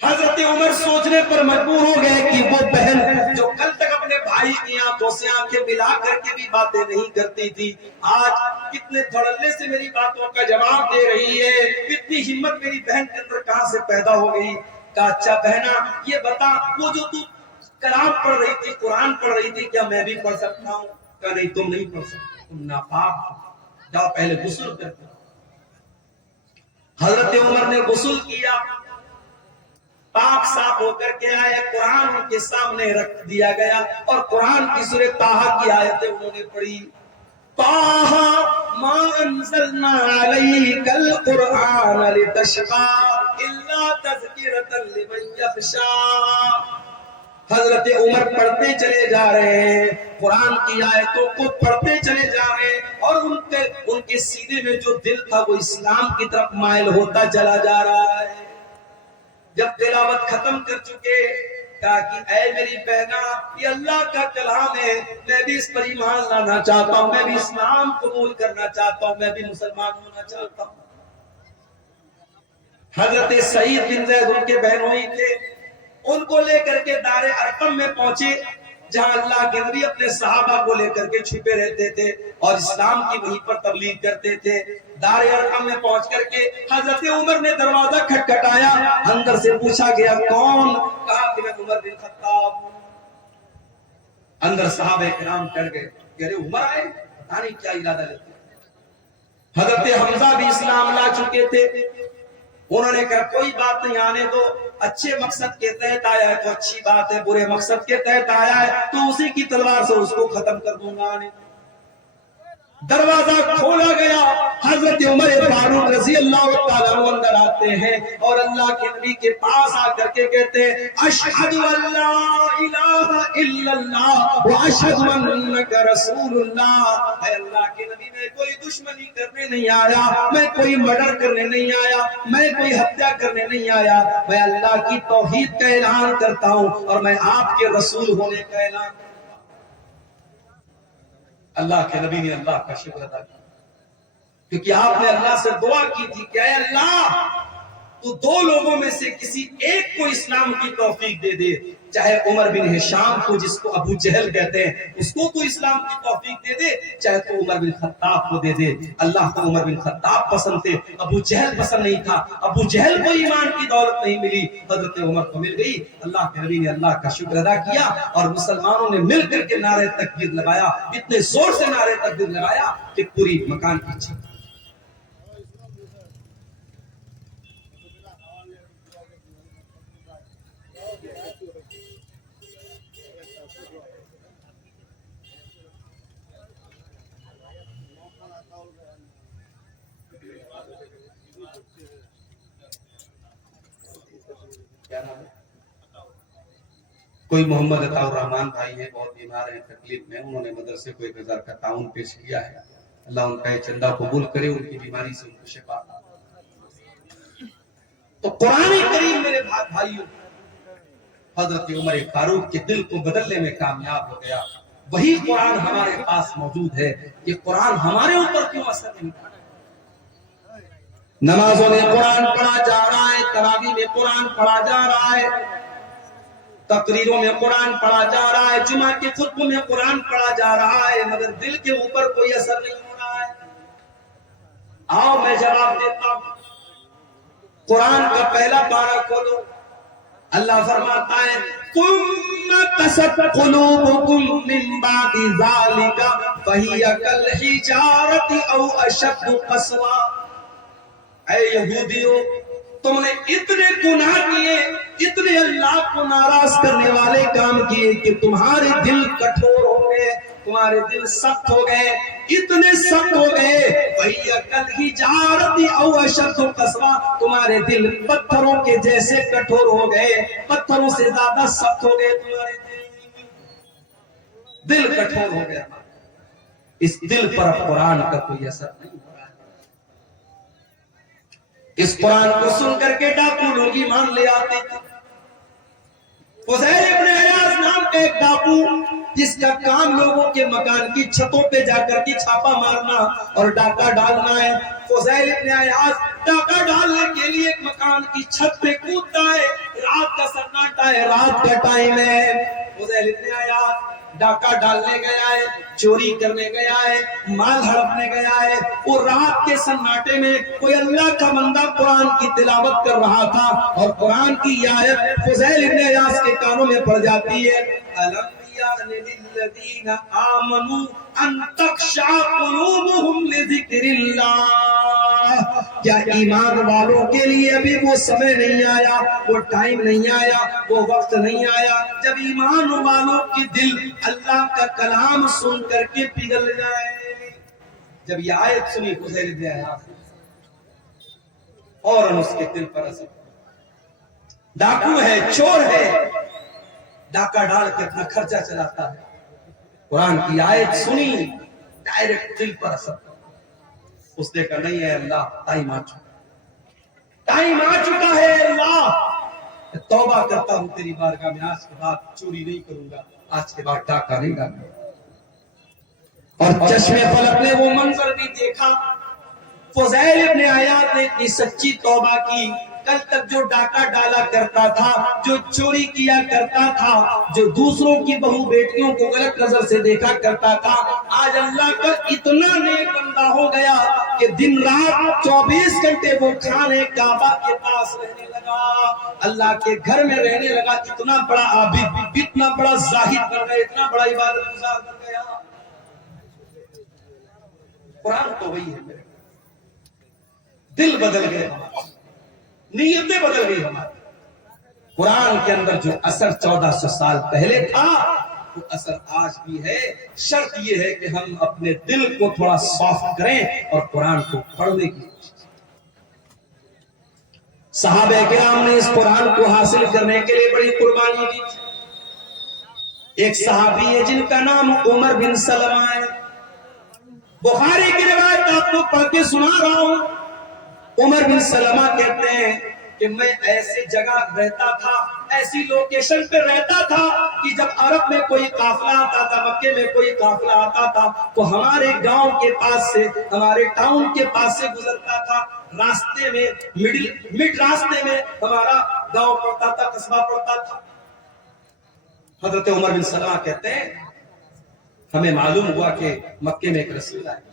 حضرت عمر سوچنے پر مجبور ہو گئے کہ وہ بہن جو کل تک اپنے بھائی کی آنکھوں سے آنکھیں ملا کر کے بھی باتیں نہیں کرتی تھی، آج کتنے دھڑلے سے میری باتوں کا جواب دے رہی ہے، اتنی ہمت میری بہن کے اندر کہاں سے پیدا ہو گئی؟ کہا اچھا بہنا یہ بتا، وہ جو تو کلام پڑھ رہی تھی، قرآن پڑھ رہی تھی، کیا میں بھی پڑھ سکتا ہوں؟ کہا نہیں تم نہیں پڑھ سکتے، تم ناپاک ہو، جاؤ پہلے غسل کرتے۔ حضرت عمر نے غسل کیا، پاک صاف ہو کر کے آئے، قرآن ان کے سامنے رکھ دیا گیا اور قرآن کی سورہ طٰہٰ کی آیتیں انہوں نے پڑھی۔ طٰہٰ ما انزلنا علیک القرآن لتشقی الا تذکرۃ لمن یخشی۔ حضرت عمر پڑھتے چلے جا رہے ہیں، قرآن کی آیتوں کو پڑھتے چلے جا رہے ہیں، اور ان کے سینے میں جو دل تھا وہ اسلام کی طرف مائل ہوتا چلا جا رہا ہے۔ جب تلاوت ختم کر چکے، کہا کہ اے میری بہنا یہ اللہ کا کلام ہے، میں بھی اس پر ایمان لانا چاہتا ہوں، میں بھی اسلام قبول کرنا چاہتا ہوں، میں بھی مسلمان ہونا چاہتا ہوں۔ حضرت سعید بن زید ان کے بہنوئی تھے، ان کو لے کر کے دار ارقم میں پہنچے، جہاں اللہ کے نبی اپنے صحابہ کو لے کر کے چھپے رہتے تھے اور اسلام کی وہیں پر تبلیغ کرتے تھے۔ دار ارقم میں پہنچ کر کے حضرت عمر نے دروازہ کھٹکھٹایا، اندر سے پوچھا گیا کون؟ کہا کہ میں عمر بن خطاب۔ اندر صحابہ کرام ڈر گئے کہ ارے عمر آئے، پتہ نہیں کیا ارادہ لیتے۔ حضرت حمزہ بھی اسلام لا چکے تھے، انہوں نے کہا کوئی بات نہیں، آنے دو، اچھے مقصد کے تحت آیا ہے تو اچھی بات ہے، برے مقصد کے تحت آیا ہے تو اسی کی تلوار سے اس کو ختم کر دوں گا۔ دروازہ کھولا گیا، حضرت عمر فاروق رضی اللہ تعالیٰ عنہ اندر آتے ہیں اور اللہ کے نبی کے پاس آ کر کے کہتے ہیں اشہد ان لا الہ الا اللہ واشہد انک رسول اللہ۔ اے اللہ کے نبی، میں کوئی دشمنی کرنے نہیں آیا، میں کوئی مرڈر کرنے نہیں آیا، میں کوئی ہتیا کرنے نہیں آیا، میں اللہ کی توحید کا اعلان کرتا ہوں اور میں آپ کے رسول ہونے کا اعلان کرتا ہوں۔ اللہ کے نبی نے اللہ کا شکر ادا کیا، کیونکہ آپ نے اللہ سے دعا کی تھی کہ اے اللہ تو دو لوگوں میں سے کسی ایک کو اسلام کی توفیق دے دے، چاہے عمر بن ہشام کو جس کو ابو جہل کہتے ہیں اس کو تو اسلام کی توفیق دے دے، چاہے تو عمر بن خطاب کو دے دے۔ اللہ کو عمر بن خطاب پسند تھے، ابو جہل پسند نہیں تھا، ابو جہل کو ایمان کی دولت نہیں ملی، حضرت عمر کو مل گئی۔ اللہ کے نبی نے اللہ کا شکر ادا کیا اور مسلمانوں نے مل کر کے نعرہ تکبیر لگایا، اتنے زور سے نعرہ تکبیر لگایا کہ پوری مکان کی چھت۔ کوئی محمد عطا الرحمان بھائی ہیں، بہت بیمار ہیں، تکلیف میں، انہوں نے مدرسے کو 1000 کا تعاون پیش کیا ہے، اللہ ان کا یہ چندہ قبول کرے، ان کی بیماری سے ان کو شفا۔ تو قرآن کریم میرے بھائیوں حضرت عمر فاروق کے دل کو بدلنے میں کامیاب ہو گیا۔ وہی قرآن ہمارے پاس موجود ہے، یہ قرآن ہمارے اوپر کیوں اثر نہیں کرتا؟ نمازوں میں قرآن پڑھا جا رہا ہے، تراویح میں قرآن پڑھا جا رہا ہے، تقریروں میں قرآن پڑھا جا رہا ہے، جمعہ کے خطبوں میں قرآن پڑھا جا رہا ہے، مگر دل کے اوپر کوئی اثر نہیں ہو رہا ہے۔ آؤ میں جواب دیتا ہوں، قرآن کا پہلا پارہ کھولو، اللہ فرماتا ہے ثم قست قلوبكم من بعد ذلك فهي كالحجارة او اشد قسوة۔ اے یہودیو، تم نے اتنے گناہ کیے، اتنے اللہ کو ناراض کرنے والے کام کیے کہ تمہارے دل کٹھور ہو گئے، تمہارے دل سخت ہو گئے، اتنے سخت ہو گئے وَهِيَ كَالْحِجَارَةِ أَوْ أَشَدُّ قَسْوَةً، تمہارے دل پتھروں کے جیسے کٹھور ہو گئے، پتھروں سے زیادہ سخت ہو گئے، تمہارے دل کٹھور ہو گیا۔ اس دل پر قرآن کا کوئی اثر نہیں ہو رہا ہے۔ اس قرآن کو سن کر کے ڈاکو لوگ ایمان لے آتے تھے۔ فضیل ابن عیاض نام کا ایک ڈاکو جس کا کام لوگوں کے مکان کی چھتوں پہ جا کر کے چھاپا مارنا اور ڈاکہ ڈالنا ہے، فضیل ابن عیاض ڈاکہ ڈالنے کے لیے ایک مکان کی چھت پہ کودتا ہے، رات کا سناٹا ہے، رات کا ٹائم ہے، فضیل ابن عیاض ڈاکہ ڈالنے گیا ہے، چوری کرنے گیا ہے، مال ہڑپنے گیا ہے، وہ رات کے سناٹے میں کوئی اللہ کا بندہ قرآن کی تلاوت کر رہا تھا اور قرآن کی یہ آیت فضیل ابن عیاض کے کانوں میں پڑ جاتی ہے أَلَمْ يَعْنِ لِلَّذِينَ آمَنُوا أَن تَخْشَعَ قُلُوبُهُمْ لِذِكْرِ اللَّهِ، کیا ایمان والوں کے لیے ابھی وہ سمے نہیں آیا، وہ ٹائم نہیں آیا، وہ وقت نہیں آیا جب ایمان والوں کی دل اللہ کا کلام سن کر کے پگھل جائے؟ جب یہ آیت سنی فضیل ابن عیاض اور اس کے دل پر اثر، ڈاکو ہے، چور ہے، ڈاکہ ڈال کے اپنا خرچہ چلاتا ہے، قرآن کی آیت سنی ڈائریکٹ دل پر اثر، اس نے کہا نہیں ہے اللہ، ٹائم آ چکا، ٹائم آ چکا ہے اللہ، توبہ کرتا ہوں تیری بارگاہ میں، آج کے بعد چوری نہیں کروں گا، آج کے بعد ڈاکہ نہیں ڈالوں گا۔ اور چشمے فلک نے وہ منظر بھی دیکھا، فضیل ابن عیاض نے اتنی سچی توبہ کی، کل تک جو ڈاکہ ڈالا کرتا تھا، جو چوری کیا کرتا تھا، جو دوسروں کی بہو بیٹیوں کو غلط نظر سے دیکھا کرتا تھا، آج اللہ کا اتنا نیک بندہ ہو گیا کہ دن رات 24 گھنٹے وہ خانے کعبہ کے پاس رہنے لگا، اللہ کے گھر میں رہنے لگا، اتنا بڑا عابد، اتنا بڑا زاہد بن گیا، اتنا بڑا عبادت گزار بن گیا۔ قرآن تو وہی ہے، میرے دل بدل گئے، نیتیں بدل گئی ہماری۔ قرآن کے اندر جو اثر 1400 سال پہلے تھا وہ اثر آج بھی ہے۔ شرط یہ ہے کہ ہم اپنے دل کو تھوڑا سافٹ کریں اور قرآن کو پڑھنے کی کوشش کریں۔ صحابہ کرام نے اس قرآن کو حاصل کرنے کے لیے بڑی قربانی دی۔ ایک صحابی ہے جن کا نام عمر بن سلمہ ہے، بخاری کی روایت آپ کو پڑھ کے سنا رہا ہوں۔ عمر بن سلمہ کہتے ہیں کہ میں ایسی جگہ رہتا تھا، ایسی لوکیشن پہ رہتا تھا کہ جب عرب میں کوئی قافلہ آتا تھا، مکے میں کوئی قافلہ آتا تھا تو ہمارے گاؤں کے پاس سے، ہمارے ٹاؤن کے پاس سے گزرتا تھا، راستے میں مڈ راستے میں ہمارا گاؤں پڑتا تھا، قصبہ پڑتا تھا۔ حضرت عمر بن سلمہ کہتے ہیں ہمیں معلوم ہوا کہ مکے میں ایک رسول آئے،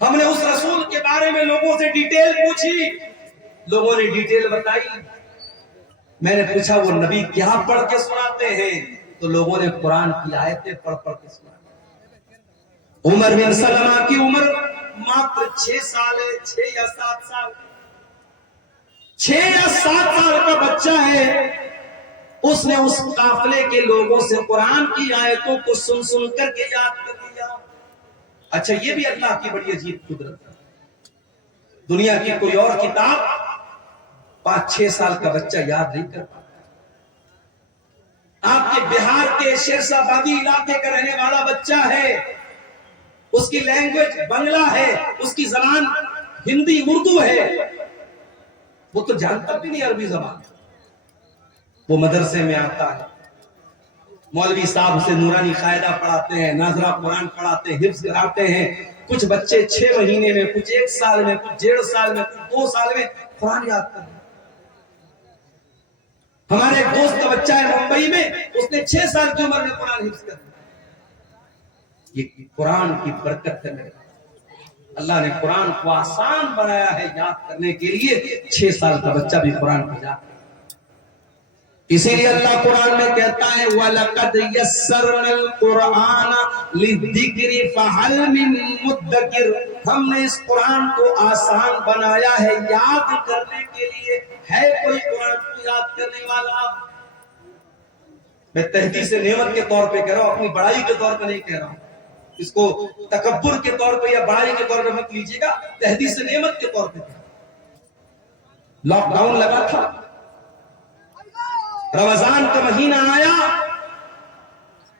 ہم نے اس رسول کے بارے میں لوگوں سے ڈیٹیل پوچھی، لوگوں نے ڈیٹیل بتائی۔ میں نے پوچھا وہ نبی کیا پڑھ کے سناتے ہیں؟ تو لوگوں نے قرآن کی آیتیں پڑھ کے سنائی۔ عمر بن سلمہ کی عمر ماتر 6 سال ہے، 6 یا 7 سال، 6 یا 7 سال کا بچہ ہے۔ اس نے اس قافلے کے لوگوں سے قرآن کی آیتوں کو سن کر کے یاد کر لیا۔ اچھا یہ بھی اللہ کی بڑی عجیب قدرت ہے، دنیا کی کوئی اور کتاب 5-6 سال کا بچہ یاد نہیں کر پاتا۔ آپ کے بہار کے شیرشاہ آبادی علاقے کا رہنے والا بچہ ہے، اس کی لینگویج بنگلہ ہے، اس کی زبان ہندی اردو ہے، وہ تو جانتا بھی نہیں عربی زبان۔ وہ مدرسے میں آتا ہے، مولوی صاحب اسے نورانی قاعدہ پڑھاتے ہیں، ناظرہ قرآن پڑھاتے ہیں، حفظ کراتے ہیں۔ کچھ بچے 6 مہینے میں، کچھ 1 سال میں، کچھ 1.5 سال میں، کچھ 2 سال میں قرآن یاد کرتے ہیں۔ ہمارے ایک دوست کا بچہ ہے ممبئی میں، اس نے 6 سال کی عمر میں قرآن حفظ کر دیا۔ یہ قرآن کی برکت ہے میرے، اللہ نے قرآن کو آسان بنایا ہے یاد کرنے کے لیے۔ 6 سال کا بچہ بھی قرآن کو یاد کرتا ہے۔ اسی لیے اللہ قرآن میں کہتا ہے وَلَقَدْ يَسَّرْنَا الْقُرْآنَ لِلذِّكْرِ فَهَلْ مِن مُدَّكِرٍ، ہم نے اس قرآن کو آسان بنایا ہے یاد کرنے کے لیے، ہے کوئی قرآن کو یاد کرنے والا؟ میں تحدیث نعمت کے طور پہ کہہ رہا ہوں، اپنی بڑائی کے طور پہ نہیں کہہ رہا ہوں، اس کو تکبر کے طور پہ یا بڑائی کے طور پہ مت لیجیے گا، تحدیث نعمت کے طور پہ۔ لاک ڈاؤن لگا تھا، رمضان کا مہینہ آیا،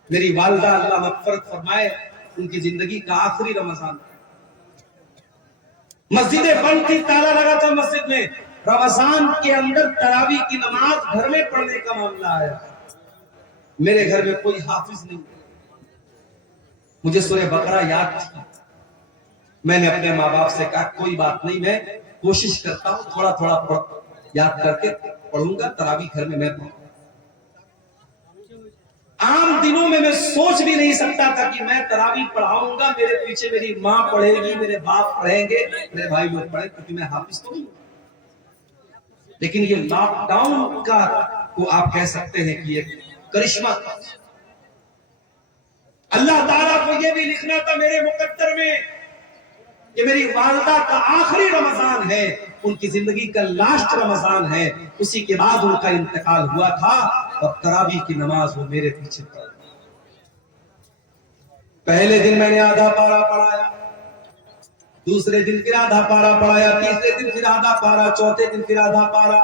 میری والدہ اللہ مغفرت فرمائے، ان کی زندگی کا آخری رمضان، مسجدیں بند تھی، تالا لگا تھا مسجد میں، رمضان کے اندر تراویح کی نماز گھر میں پڑھنے کا معاملہ آیا۔ میرے گھر میں کوئی حافظ نہیں، مجھے سورہ بقرہ یاد تھی، میں نے اپنے ماں باپ سے کہا کوئی بات نہیں، میں کوشش کرتا ہوں تھوڑا تھوڑا یاد کر کے پڑھوں گا، تراویح گھر میں پڑھوں گا۔ عام دنوں میں سوچ بھی نہیں سکتا تھا کہ میں تراویح پڑھاؤں گا، میرے پیچھے میری ماں پڑھے گی، میرے باپ پڑھیں گے، میرے بھائی لوگ پڑھیں، کیونکہ میں حافظ تو نہیں۔ لیکن یہ لاک ڈاؤن کا کو آپ کہہ سکتے ہیں کہ یہ کرشمہ تھا۔ اللہ تعالیٰ کو یہ بھی لکھنا تھا میرے مقدر میں کہ میری والدہ کا آخری رمضان ہے، ان کی زندگی کا لاسٹ رمضان ہے، اسی کے بعد ان کا انتقال ہوا تھا، اور تراویح کی نماز وہ میرے پیچھے پڑھ۔ پہلے دن میں نے آدھا پارا پڑھایا، دوسرے دن پھر آدھا پارا پڑھایا، تیسرے دن پھر آدھا پارا، چوتھے دن پھر آدھا پارا،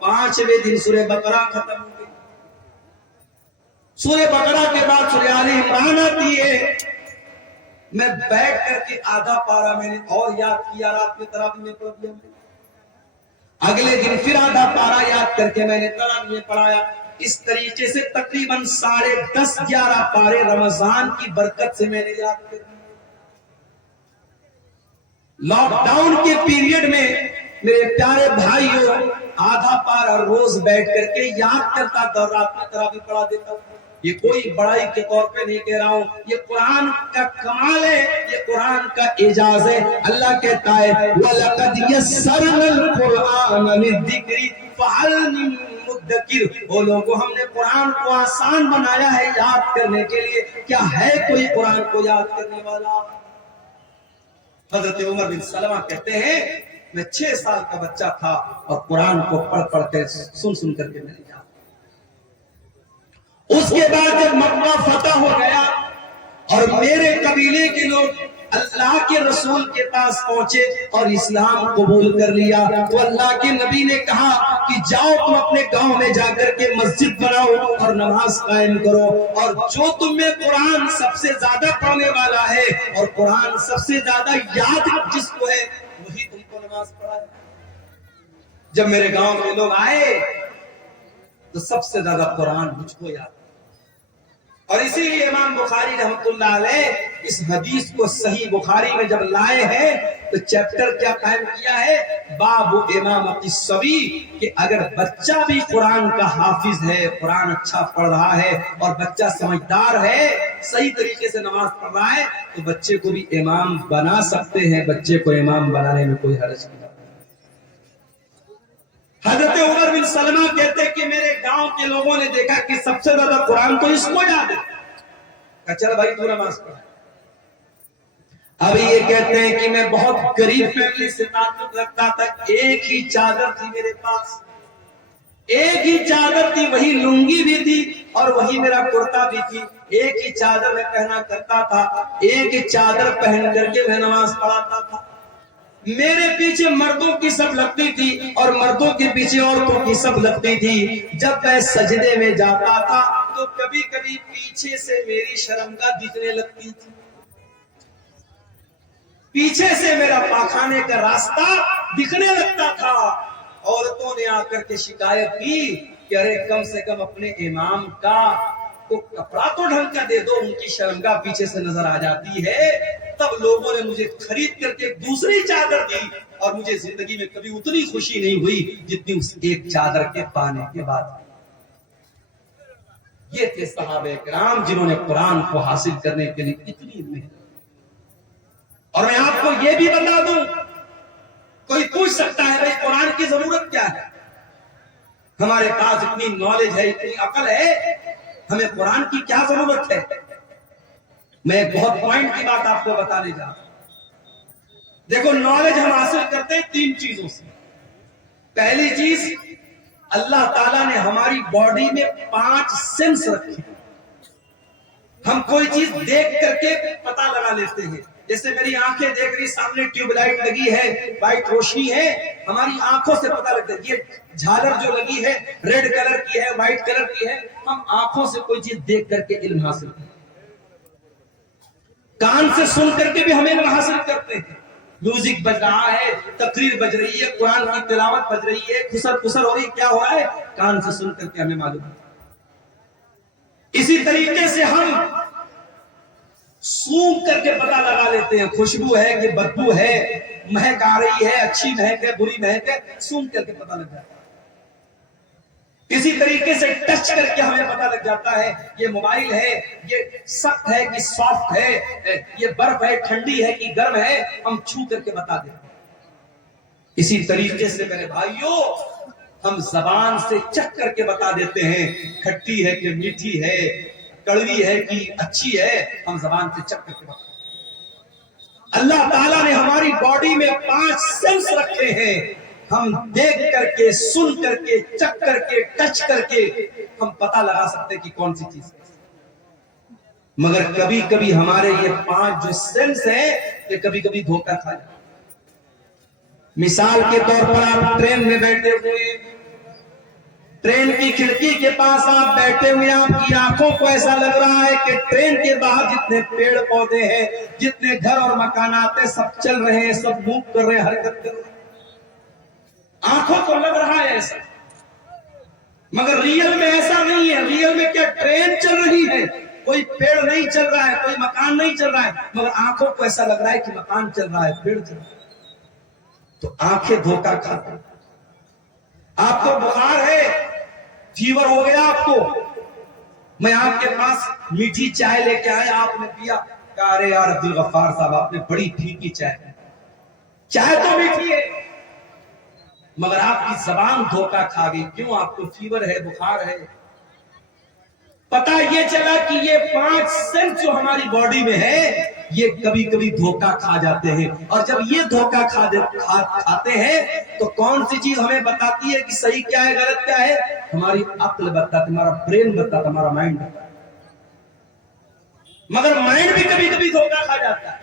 5ویں دن سورہ بقرہ ختم ہو گئی۔ سورہ بقرہ کے بعد سورہ آل عمران آتی ہے، میں بیٹھ کر کے آدھا پارا میں نے اور یاد کیا، رات میں تراویح میں پڑھ دیا۔ اگلے دن پھر آدھا پارا یاد کر کے میں نے تراویح میں پڑھایا۔ اس طریقے سے تقریباً 10.5-11 پارے رمضان کی برکت سے میں نے یاد کر۔ لاک ڈاؤن کے پیریڈ میں میرے پیارے بھائیوں آدھا پارہ روز بیٹھ کر کے یاد کرتا تھا، رات میں تراویح پڑھا دیتا ہوں. یہ کوئی بڑائی کے طور پہ نہیں کہہ رہا ہوں، یہ قرآن کا کمال ہے، یہ قرآن کا اعجاز ہے. اللہ کہتا ہے وَلَقَدْ يَسَّرْنَا الْقُرْآنَ لِلذِّكْرِ فَهَلْ مِن مُدَّكِرٍ. وہ لوگوں ہم نے قرآن کو آسان بنایا ہے یاد کرنے کے لیے، کیا ہے کوئی قرآن کو یاد کرنے والا؟ حضرت عمر بن سلمہ کہتے ہیں میں 6 سال کا بچہ تھا اور قرآن کو پڑھ پڑھ کے سن کر کے میں نے یاد. اس کے بعد جب مکہ فتح ہو گیا اور میرے قبیلے کے لوگ اللہ کے رسول کے پاس پہنچے اور اسلام قبول کر لیا تو اللہ کے نبی نے کہا کہ جاؤ تم اپنے گاؤں میں جا کر کے مسجد بناؤ اور نماز قائم کرو، اور جو تم میں قرآن سب سے زیادہ پڑھنے والا ہے اور قرآن سب سے زیادہ یاد جس کو ہے وہی تم کو نماز پڑھائے. جب میرے گاؤں میں لوگ آئے تو سب سے زیادہ قرآن مجھ کو یاد، اور اسی لیے امام بخاری رحمۃ اللہ علیہ اس حدیث کو صحیح بخاری میں جب لائے ہیں تو چیپٹر کیا قائم کیا ہے؟ باب امامۃ الصبی، کہ اگر بچہ بھی قرآن کا حافظ ہے، قرآن اچھا پڑھ رہا ہے اور بچہ سمجھدار ہے، صحیح طریقے سے نماز پڑھ رہا ہے تو بچے کو بھی امام بنا سکتے ہیں. بچے کو امام بنانے میں کوئی حرج نہیں. حضرت عمر بن سلمہ کہتے کہ میرے گاؤں کے لوگوں نے دیکھا کہ سب سے زیادہ قرآن تو اس کو یاد ہے، کہا چل بھائی تو نماز پڑھ. ابھی یہ کہتے ہیں کہ میں بہت غریب فیملی سے تعلق رکھتا تھا، ایک ہی چادر تھی میرے پاس، ایک ہی چادر تھی، وہی لنگی بھی تھی اور وہی میرا کرتا بھی تھی، ایک ہی چادر میں پہنا کرتا تھا، ایک ہی چادر پہن کر کے میں نماز پڑھاتا تھا. میرے پیچھے مردوں کی سب لگتی تھی اور مردوں کے پیچھے عورتوں کی سب لگتی تھی. جب میں سجدے میں جاتا تھا تو کبھی کبھی پیچھے سے میری شرمگاہ دکھنے لگتی تھی، پیچھے سے میرا پاخانے کا راستہ دکھنے لگتا تھا. عورتوں نے آ کر کے شکایت کی کہ ارے کم سے کم اپنے امام کا کو کپڑا تو ڈھنگ کا دے دو، ان کی شرمگاہ پیچھے سے نظر آ جاتی ہے. تب لوگوں نے مجھے خرید کر کے دوسری چادر دی اور مجھے زندگی میں کبھی اتنی خوشی نہیں ہوئی جتنی اس ایک چادر کے پانے کے بعد. یہ تھے صحابہ کرام جنہوں نے قرآن کو حاصل کرنے کے لیے اتنی محنت. اور میں آپ کو یہ بھی بتا دوں، کوئی پوچھ سکتا ہے بھائی قرآن کی ضرورت کیا ہے؟ ہمارے پاس اتنی نالج ہے، اتنی عقل ہے، ہمیں قرآن کی کیا ضرورت ہے؟ میں ایک بہت پوائنٹ کی بات آپ کو بتانے جا رہا ہوں. دیکھو نالج ہم حاصل کرتے ہیں 3 چیزوں سے. پہلی چیز، اللہ تعالیٰ نے ہماری باڈی میں 5 سینس رکھے. ہم کوئی چیز دیکھ کر کے پتہ لگا لیتے ہیں. جیسے میری آنکھیں دیکھ رہی، سامنے ٹیوب لائٹ لگی ہے، وائٹ روشنی ہے، ہماری آنکھوں سے پتہ لگتا ہے. یہ جھالر جو لگی ہے ریڈ کلر کی ہے، وائٹ کلر کی ہے. ہم آنکھوں سے کوئی چیز دیکھ کر کے علم حاصل کرتے ہیں. کان سے سن کر کے بھی ہمیں علم حاصل کرتے ہیں. میوزک بج رہا ہے، تقریر بج رہی ہے، قرآن کی تلاوت بج رہی ہے، خسر خسر ہو رہی، کیا ہو رہا ہے؟ کان سے سن کر کے ہمیں معلوم ہے. اسی طریقے سے ہم سونگ کر کے پتہ لگا لیتے ہیں، خوشبو ہے کہ بدبو ہے، مہک آ رہی ہے، اچھی مہک ہے، بری مہک ہے، سونگ کر کے پتہ لگ جاتا ہے. اسی طریقے سے ٹچ کر کے ہمیں پتہ لگ جاتا ہے یہ موبائل ہے، یہ سخت ہے کہ سافٹ ہے، یہ برف ہے ٹھنڈی ہے کہ گرم ہے، ہم چھو کر کے بتا دیں. اسی طریقے سے میرے بھائیوں ہم زبان سے چکھ کر کے بتا دیتے ہیں کھٹی ہے کہ میٹھی ہے، کڑوی ہے کہ اچھی ہے، ہم زبان سے چکھ کر کے بتا دیتے ہیں. اللہ تعالیٰ نے ہماری باڈی میں 5 سینس رکھے ہیں. ہم دیکھ کر کے، سن کر کے، چکھ کر کے، ٹچ کر کے ہم پتہ لگا سکتے ہیں کہ کون سی چیز ہے. مگر کبھی کبھی ہمارے یہ 5 جو سینس ہیں یہ کبھی کبھی دھوکہ کھا جاتے ہیں. مثال کے طور پر آپ ٹرین میں بیٹھے ہوئے، ٹرین کی کھڑکی کے پاس آپ بیٹھے ہوئے، آپ کی آنکھوں کو ایسا لگ رہا ہے کہ ٹرین کے باہر جتنے پیڑ پودے ہیں، جتنے گھر اور مکانات ہیں، سب چل رہے ہیں، سب موو کر رہے ہیں، حرکت کر رہے ہیں. آنکھوں کو لگ رہا ہے ایسا، مگر ریئل میں ایسا نہیں ہے. ریئل میں کیا ٹرین چل رہی ہے، کوئی پیڑ نہیں چل رہا ہے، کوئی مکان نہیں چل رہا ہے، مگر آنکھوں کو ایسا لگ رہا ہے کہ مکان چل رہا ہے، پیڑ چل رہا ہے. تو آنکھیں دھوکہ کھاتی. آپ کو بخار ہے, فیور ہو گیا آپ کو, میں آپ کے پاس میٹھی چائے لے کے آیا, آپ نے پیا, کہا ارے یار عبد الغفار صاحب آپ نے بڑی پھیکی چائے, چائے تو میٹھی ہے مگر آپ کی زبان دھوکہ کھا گئی. کیوں؟ آپ کو فیور ہے, بخار ہے. پتا یہ چلا کہ یہ 5 سینس جو ہماری باڈی میں ہے یہ کبھی کبھی دھوکہ کھا جاتے ہیں, اور جب یہ دھوکہ کھاتے ہیں تو کون سی چیز ہمیں بتاتی ہے کہ صحیح کیا ہے غلط کیا ہے؟ ہماری عقل بتاتی, ہمارا برین بتاتا, ہمارا مائنڈ بتاتا. مگر مائنڈ بھی کبھی کبھی دھوکہ کھا جاتا ہے.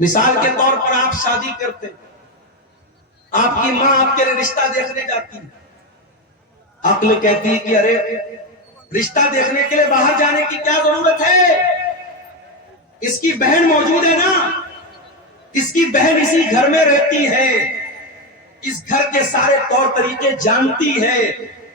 مثال کے طور پر آپ شادی کرتے ہیں, آپ کی ماں آپ کے لیے رشتہ دیکھنے جاتی ہے, عقل کہتی ہے کہ ارے رشتہ دیکھنے کے لیے باہر جانے کی کیا ضرورت ہے, اس کی بہن موجود ہے نا, اس کی بہن اسی گھر میں رہتی ہے, اس گھر کے سارے طور طریقے جانتی ہے,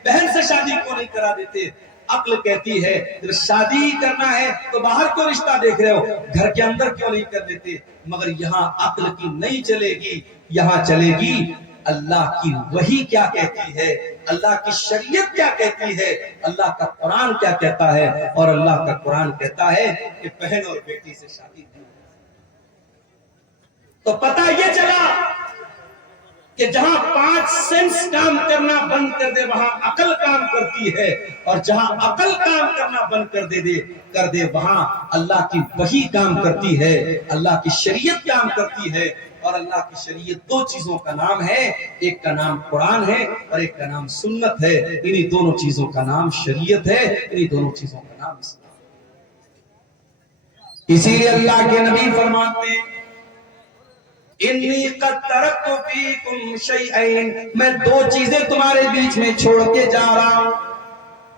بہن سے شادی کو نہیں کرا دیتے. عقل کہتی ہے جب شادی کرنا ہے تو باہر کیوں رشتہ دیکھ رہے ہو, گھر کے اندر کیوں نہیں کر دیتے. مگر یہاں عقل کی نہیں چلے گی, یہاں چلے گی اللہ کی وحی کیا کہتی ہے, اللہ کی شریعت کیا کہتی ہے, اللہ کا قرآن کیا کہتا ہے. اور اللہ کا قرآن کہتا ہے کہ بہن اور بیٹی سے شادی نہیں. تو پتہ یہ چلا کہ جہاں 5 سینس کام کرنا بند کر دے وہاں عقل کام کرتی ہے, اور جہاں عقل کام کرنا بند کر دے وہاں اللہ کی وحی کام کرتی ہے, اللہ کی شریعت کام کرتی ہے. اور اللہ کی شریعت 2 چیزوں کا نام ہے, ایک کا نام قرآن ہے اور ایک کا نام سنت ہے. انہی دونوں چیزوں کا نام شریعت ہے, انہی دونوں چیزوں کا نام اسلام. اسی لیے اللہ کے نبی فرماتے ہیں انی قد ترکت فیکم شیئین, میں 2 چیزیں تمہارے بیچ میں چھوڑ کے جا رہا ہوں,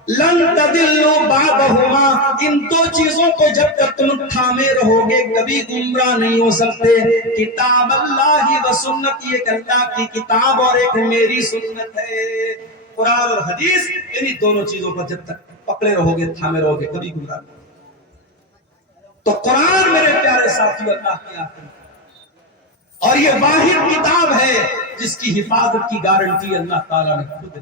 لن تدلوا بعدہما, ان 2 چیزوں کو جب تک تم تھامے رہو گے کبھی گمراہ نہیں ہو سکتے. کتاب اللہ و سنت, ایک اللہ کی کتاب اور ایک میری سنت ہے. قرآن اور حدیث, انہی دونوں چیزوں کو جب تک پکڑے رہو گے, تھامے رہو گے, کبھی گمراہ نہیں. تو قرآن میرے پیارے ساتھیو اللہ کی آخری اور یہ واحد کتاب ہے جس کی حفاظت کی گارنٹی اللہ تعالیٰ نے خود دی.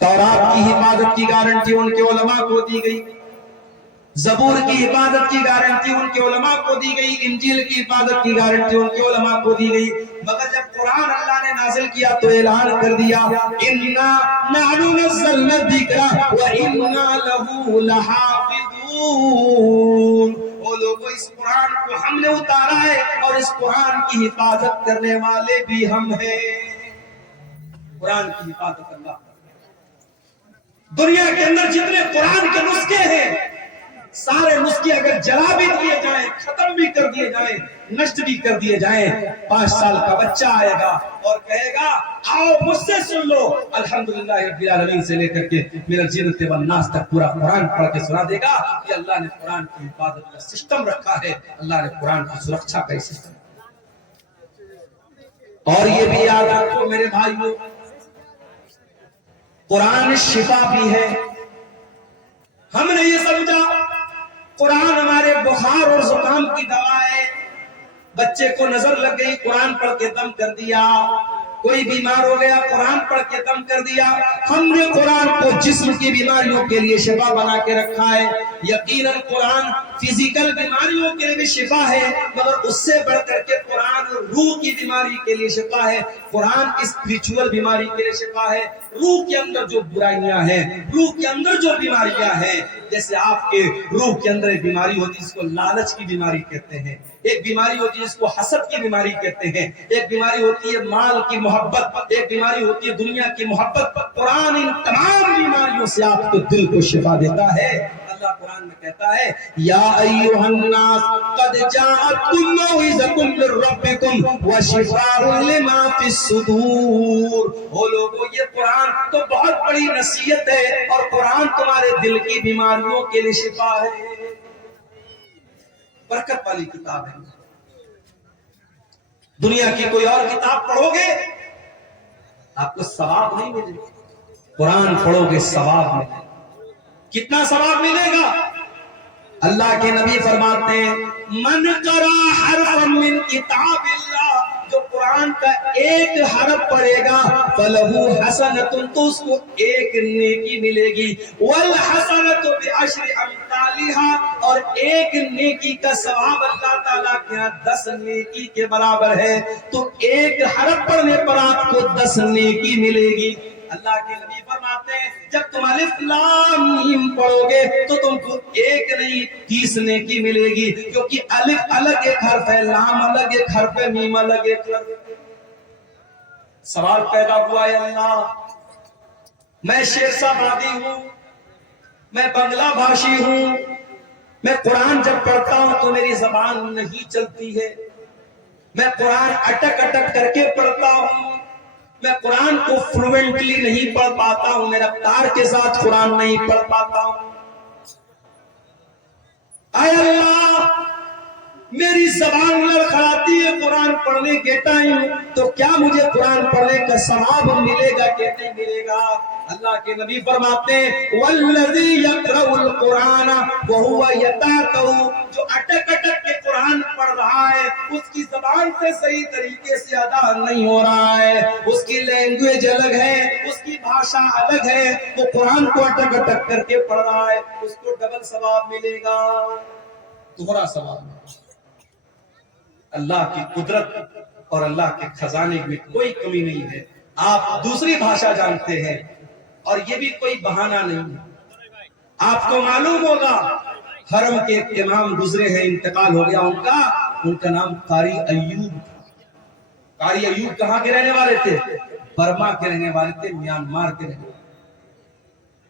تورات کی حفاظت کی گارنٹی ان کے علماء کو دی گئی, زبور کی حفاظت کی گارنٹی ان کے علماء کو دی گئی, انجیل کی حفاظت کی گارنٹی ان کے علماء کو دی گئی. مگر جب قرآن اللہ نے نازل کیا تو اعلان کر دیا اِنَّا نَحْنُ نَزَّلْنَا الذِّكْرَ وَإِنَّا لَهُ لَحَافِظُونَ. وہ لوگوں, اس قرآن کو ہم نے اتارا ہے اور اس قرآن کی حفاظت کرنے والے بھی ہم ہیں. قرآن کی حفاظت اللہ. دنیا کے اندر جتنے قرآن کے نسخے ہیں سارے نسخے اگر جلا بھی دیے جائیں, ختم بھی کر دیے جائیں, نشٹ بھی کر دیے جائیں, 5 سال کا بچہ آئے گا اور کہے گا آؤ مجھ سے سن لو, الحمدللہ رب العالمین سے لے کر کے من الجنۃ والناس تک پورا قرآن پڑھ کے سنا دے گا کہ اللہ نے قرآن کی حفاظت کا سسٹم رکھا ہے, اللہ نے قرآن کی سرکشا کا سسٹم. اور یہ بھی یاد رکھو میرے بھائیو, قرآن شفا بھی ہے. ہم نے یہ سمجھا قرآن ہمارے بخار اور زکام کی دوا ہے. بچے کو نظر لگ گئی, قرآن پڑھ کے دم کر دیا. کوئی بیمار ہو گیا, قرآن پڑھ کے دم کر دیا. ہم نے قرآن کو جسم کی بیماریوں کے لیے شفا بنا کے رکھا ہے. یقیناً قرآن فزیکل بیماریوں کے لیے بھی شفا ہے, مگر اس سے بڑھ کر کے قرآن روح کی بیماری کے لیے شفا ہے. قرآن اسپریچول بیماری کے لیے شفا ہے. روح کے اندر جو برائیاں ہیں, روح کے اندر جو بیماریاں ہیں, جیسے آپ کے روح کے اندر ایک بیماری ہوتی ہے جس کو لالچ کی بیماری کہتے ہیں, ایک بیماری ہوتی ہے جس کو حسد کی بیماری کہتے ہیں, ایک بیماری ہوتی ہے مال کی محبت, ایک بیماری ہوتی ہے دنیا کی محبت. قرآن ان تمام بیماریوں سے آپ کے دل کو شفا دیتا ہے. اللہ قرآن میں کہتا ہے یا ایھا الناس قد جاءتکم موعظۃ من ربکم وشفاء لما فی الصدور. وہ لوگوں, یہ قرآن تو بہت بڑی نصیحت ہے اور قرآن تمہارے دل کی بیماریوں کے لیے شفا ہے. برکت والی کتاب ہے. دنیا کی کوئی اور کتاب پڑھو گے آپ کو ثواب نہیں ملے گا, قرآن پڑھو گے ثواب ملے گا. کتنا ثواب ملے گا؟ اللہ کے نبی فرماتے ہیں من قرأ حرفا من کتاب اللہ جو قرآن کا ایک حرف پڑھے گا فلہو حسنۃ تو اس کو ایک نیکی ملے گی، والحسنۃ بعشر امثالها اور ایک نیکی کا ثواب اللہ تعالیٰ کے یہاں 10 نیکی کے برابر ہے، تو ایک حرف پڑھنے پر آپ کو 10 نیکی ملے گی۔ اللہ کے نبی فرماتے ہیں جب تم الف لام میم پڑھو گے تو تم کو ایک نہیں 30 نیکی ملے گی، کیونکہ الف الگ ایک حرف ہے، لام الگ ایک حرف ہے، میم الگ ایک حرف ہے۔ سوال پیدا ہوا ہے اللہ میں شیرشاہ آبادی ہوں، میں بنگلہ بھاشی ہوں، میں قرآن جب پڑھتا ہوں تو میری زبان نہیں چلتی ہے، میں قرآن اٹک اٹک کر کے پڑھتا ہوں، میں قرآن کو فلوئنٹلی نہیں پڑھ پاتا ہوں، میں رفتار کے ساتھ قرآن نہیں پڑھ پاتا ہوں۔ اے اللہ میری زبان لڑکھڑاتی ہے قرآن پڑھنے کے ٹائم، تو کیا مجھے قرآن پڑھنے کا ثواب ملے گا کہ نہیں ملے گا؟ اللہ کے نبی فرماتے ہیں والذی یقرأ القرآن وہو یتعتع، جو اٹک اٹک کے قرآن پڑھ رہا ہے اس کی زبان سے صحیح طریقے سے ادا نہیں ہو رہا ہے، اس کی لینگویج الگ ہے، اس کی بھاشا الگ ہے، وہ قرآن کو اٹک اٹک کر کے پڑھ رہا ہے، اس کو ڈبل ثواب ملے گا، دوہرا ثواب ملے گا۔ اللہ کی قدرت اور اللہ کے خزانے میں کوئی کمی نہیں ہے۔ آپ دوسری بھاشا جانتے ہیں اور یہ بھی کوئی بہانہ نہیں ہے۔ آپ کو معلوم ہوگا حرم کے ایک امام گزرے ہیں، انتقال ہو گیا ان کا نام قاری ایوب۔ قاری ایوب کہاں کے رہنے والے تھے؟ برما کے رہنے والے تھے، میانمار کے رہنے والے،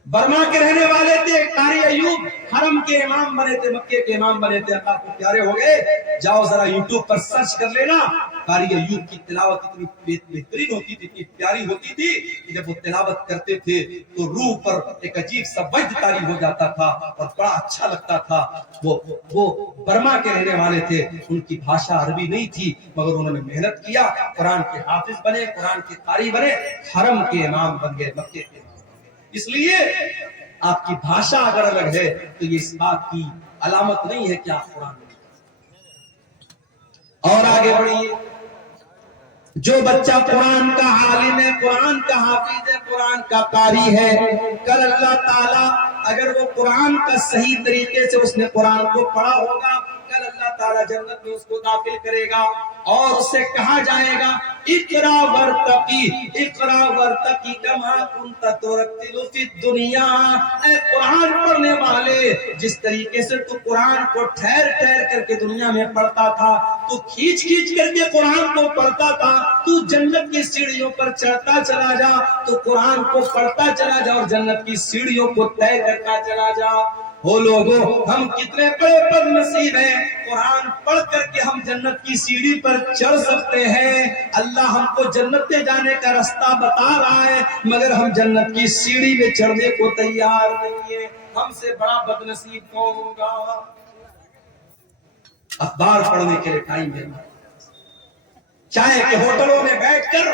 برما کے رہنے والے تھے۔ قاری ایوب حرم کے امام بنے تھے، مکے کے امام بنے تھے، اللہ کو پیارے ہو گئے۔ جاؤ ذرا یوٹیوب پر سرچ کر لینا، قاری ایوب کی تلاوت اتنی بہترین ہوتی تھی، اتنی پیاری ہوتی تھی کہ جب وہ تلاوت کرتے تھے تو روح پر ایک عجیب سا وجد طاری ہو جاتا تھا اور بڑا اچھا لگتا تھا۔ وہ برما کے رہنے والے تھے، ان کی بھاشا عربی نہیں تھی، مگر انہوں نے محنت کیا، قرآن کے حافظ بنے، قرآن کے قاری بنے، حرم کے امام بن گئے، مکے کے۔ اس لیے آپ کی بھاشا اگر الگ ہے تو یہ اس بات کی علامت نہیں ہے کہ آپ قرآن نہیں۔ اور آگے بڑھیے، جو بچہ قرآن کا عالم ہے، قرآن کا حافظ ہے، قرآن کا قاری ہے، کل اللہ تعالیٰ اگر وہ قرآن کا صحیح طریقے سے اس نے قرآن کو پڑھا ہوگا، کل اللہ تعالیٰ جنت میں اس کو داخل کرے گا اور اس سے کہا جائے گا اقرا ورتقی، اقرا ورتقی کما کنت ترتل فی الدنیا۔ اے قرآن پڑھنے والے، جس طریقے سے تو قرآن کو ٹھہر ٹھہر کر کے دنیا میں پڑھتا تھا، تو کھینچ کھینچ کر کے قرآن کو پڑھتا تھا، تو جنت کی سیڑھیوں پر چڑھتا چلا جا، تو قرآن کو پڑھتا چلا جا اور جنت کی سیڑھیوں کو طے کرتا چلا جا۔ وہ لوگوں، ہم کتنے بڑے بد نصیب ہیں، قرآن پڑھ کر کے ہم جنت کی سیڑھی پر چڑھ سکتے ہیں، اللہ ہم کو جنت میں جانے کا راستہ بتا رہا ہے، مگر ہم جنت کی سیڑھی میں چڑھنے کو تیار نہیں ہے۔ ہم سے بڑا بد نصیب کون ہوگا؟ اخبار پڑھنے کے لیے ٹائم ہے، چائے کے ہوٹلوں میں بیٹھ کر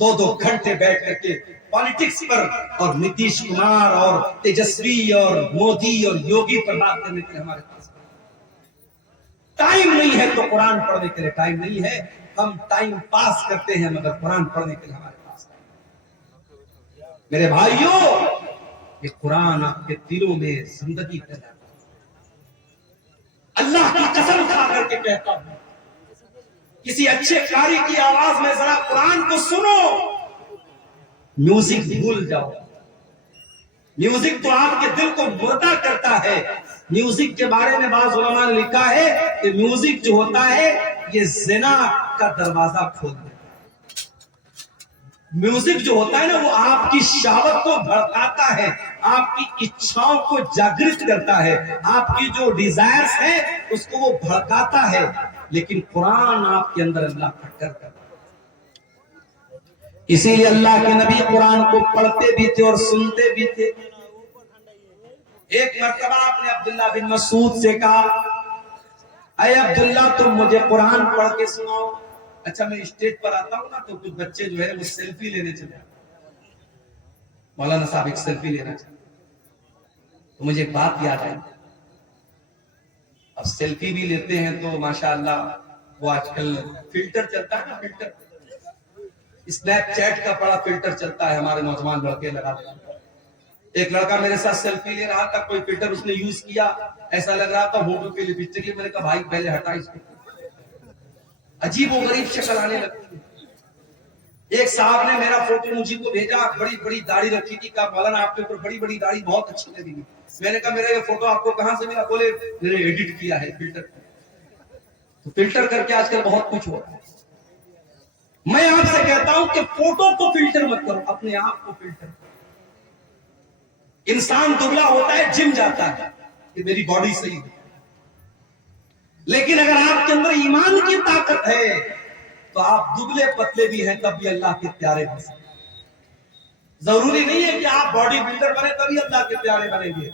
2-2 گھنٹے بیٹھ کر کے پالیٹکس پر اور نتیش کمار اور تیجسوی اور مودی اور یوگی پر بات کرنے کے لیے ہمارے پاس ٹائم نہیں ہے، تو قرآن پڑھنے کے لیے ٹائم نہیں ہے۔ ہم ٹائم پاس کرتے ہیں مگر قرآن پڑھنے کے لیے ہمارے پاس میرے بھائیوں، یہ قرآن آپ کے دلوں میں زندگی پیدا کرتا ہے۔ اللہ کی قسم کھا کر کے کہتا ہوں، کسی اچھے قاری کی آواز میں ذرا قرآن کو سنو، میوزک بھول جاؤ۔ میوزک تو آپ کے دل کو مردہ کرتا ہے۔ میوزک کے بارے میں بعض علماء نے لکھا ہے کہ میوزک جو ہوتا ہے یہ زنا کا دروازہ کھول دیتا ہے۔ میوزک جو ہوتا ہے نا، وہ آپ کی شہوت کو بھڑکاتا ہے، آپ کی اچھاؤں کو جاگرت کرتا ہے، آپ کی جو ڈیزائرز ہیں اس کو وہ بھڑکاتا ہے، لیکن قرآن آپ کے اندر اللہ کا ڈر کرتا ہے۔ اسی لیے اللہ کے نبی قرآن کو پڑھتے بھی تھے اور سنتے بھی تھے۔ ایک مرتبہ آپ نے عبداللہ بن مسعود سے کہا، اے عبداللہ تم مجھے قرآن پڑھ کے سناؤ۔ اچھا میں اسٹیج پر آتا ہوں نا تو کچھ بچے جو ہے وہ سیلفی لینے چلے آتے ہیں، مولانا صاحب ایک سیلفی لینا چاہتے ہیں، تو مجھے ایک بات یاد ہے، اب سیلفی بھی لیتے ہیں تو ماشاءاللہ وہ آج کل فلٹر چلتا ہے نا، فلٹر اسنیپ چیٹ کا بڑا فلٹر چلتا ہے، ہمارے نوجوان لڑکے لگا دیتے ہیں۔ ایک لڑکا میرے ساتھ سیلفی لے رہا تھا، کوئی فلٹر اس نے یوز کیا، ایسا لگ رہا تھا ہونٹوں پہ لپسٹک ہے۔ میں نے کہا بھائی پہلے ہٹا اس کو، عجیب و غریب شکل آنے لگتی ہے۔ ایک صاحب نے میرا فوٹو مجھے کو بھیجا، بڑی بڑی داڑھی رکھی تھی، کہا مولانا آپ کے اوپر بڑی بڑی داڑھی بہت اچھی لگے گی۔ میں نے کہا میرا یہ فوٹو آپ کو کہاں سے ملا؟ بولے میں نے ایڈٹ کیا ہے فلٹر۔ تو فلٹر کر کے آج کل بہت کچھ ہو رہا ہے۔ میں آپ سے کہتا ہوں کہ فوٹو کو فلٹر مت کرو، اپنے آپ کو فلٹر کرو۔ انسان دبلا ہوتا ہے، جم جاتا ہے کہ میری باڈی صحیح ہے، لیکن اگر آپ کے اندر ایمان کی طاقت ہے تو آپ دبلے پتلے بھی ہیں تب بھی اللہ کے پیارے بن سکتے۔ ضروری نہیں ہے کہ آپ باڈی بلڈر بنے تبھی اللہ کے پیارے بنیں گے۔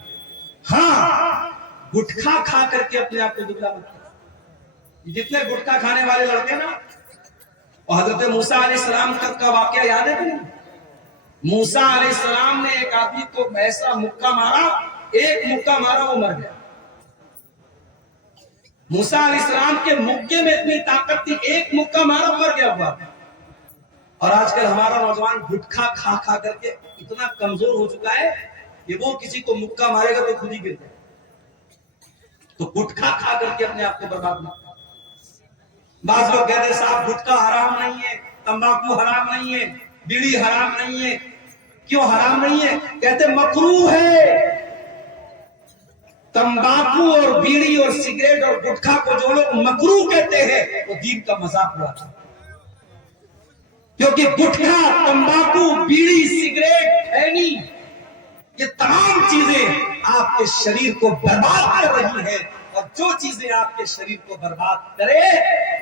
ہاں، گٹکھا کھا کر کے اپنے آپ کو دبلا مت کرو۔ جتنے گٹکھا کھانے والے لڑکے نا، اور حضرت موسیٰ علیہ السلام کا واقعہ یاد ہے تمہیں؟ موسیٰ علیہ السلام نے ایک آدمی کو ایسا مکہ مارا، ایک مکہ مارا وہ مر گیا۔ موسیٰ علیہ السلام کے مکے میں اتنی طاقت تھی، ایک مکہ مارا مر گیا ہوا۔ اور آج کل ہمارا نوجوان گٹکھا کھا کھا کر کے اتنا کمزور ہو چکا ہے کہ وہ کسی کو مکہ مارے گا تو خود ہی گر جائے۔ تو گٹکھا کھا کر کے اپنے آپ کو برباد نہ کرو۔ بعض لوگ کہتے ہیں صاحب گٹکا حرام نہیں ہے، تمباکو حرام نہیں ہے، بیڑی حرام نہیں ہے۔ کیوں حرام نہیں ہے؟ کہتے مکروہ ہے۔ تمباکو اور بیڑی اور سگریٹ اور گٹکھا کو جو لوگ مکروہ کہتے ہیں وہ دین کا مذاق اڑاتے ہیں، کیونکہ گٹکھا، تمباکو، بیڑی، سگریٹ، خینی، یہ تمام چیزیں آپ کے شریر کو برباد کر رہی ہیں، اور جو چیزیں آپ کے شریر کو برباد کرے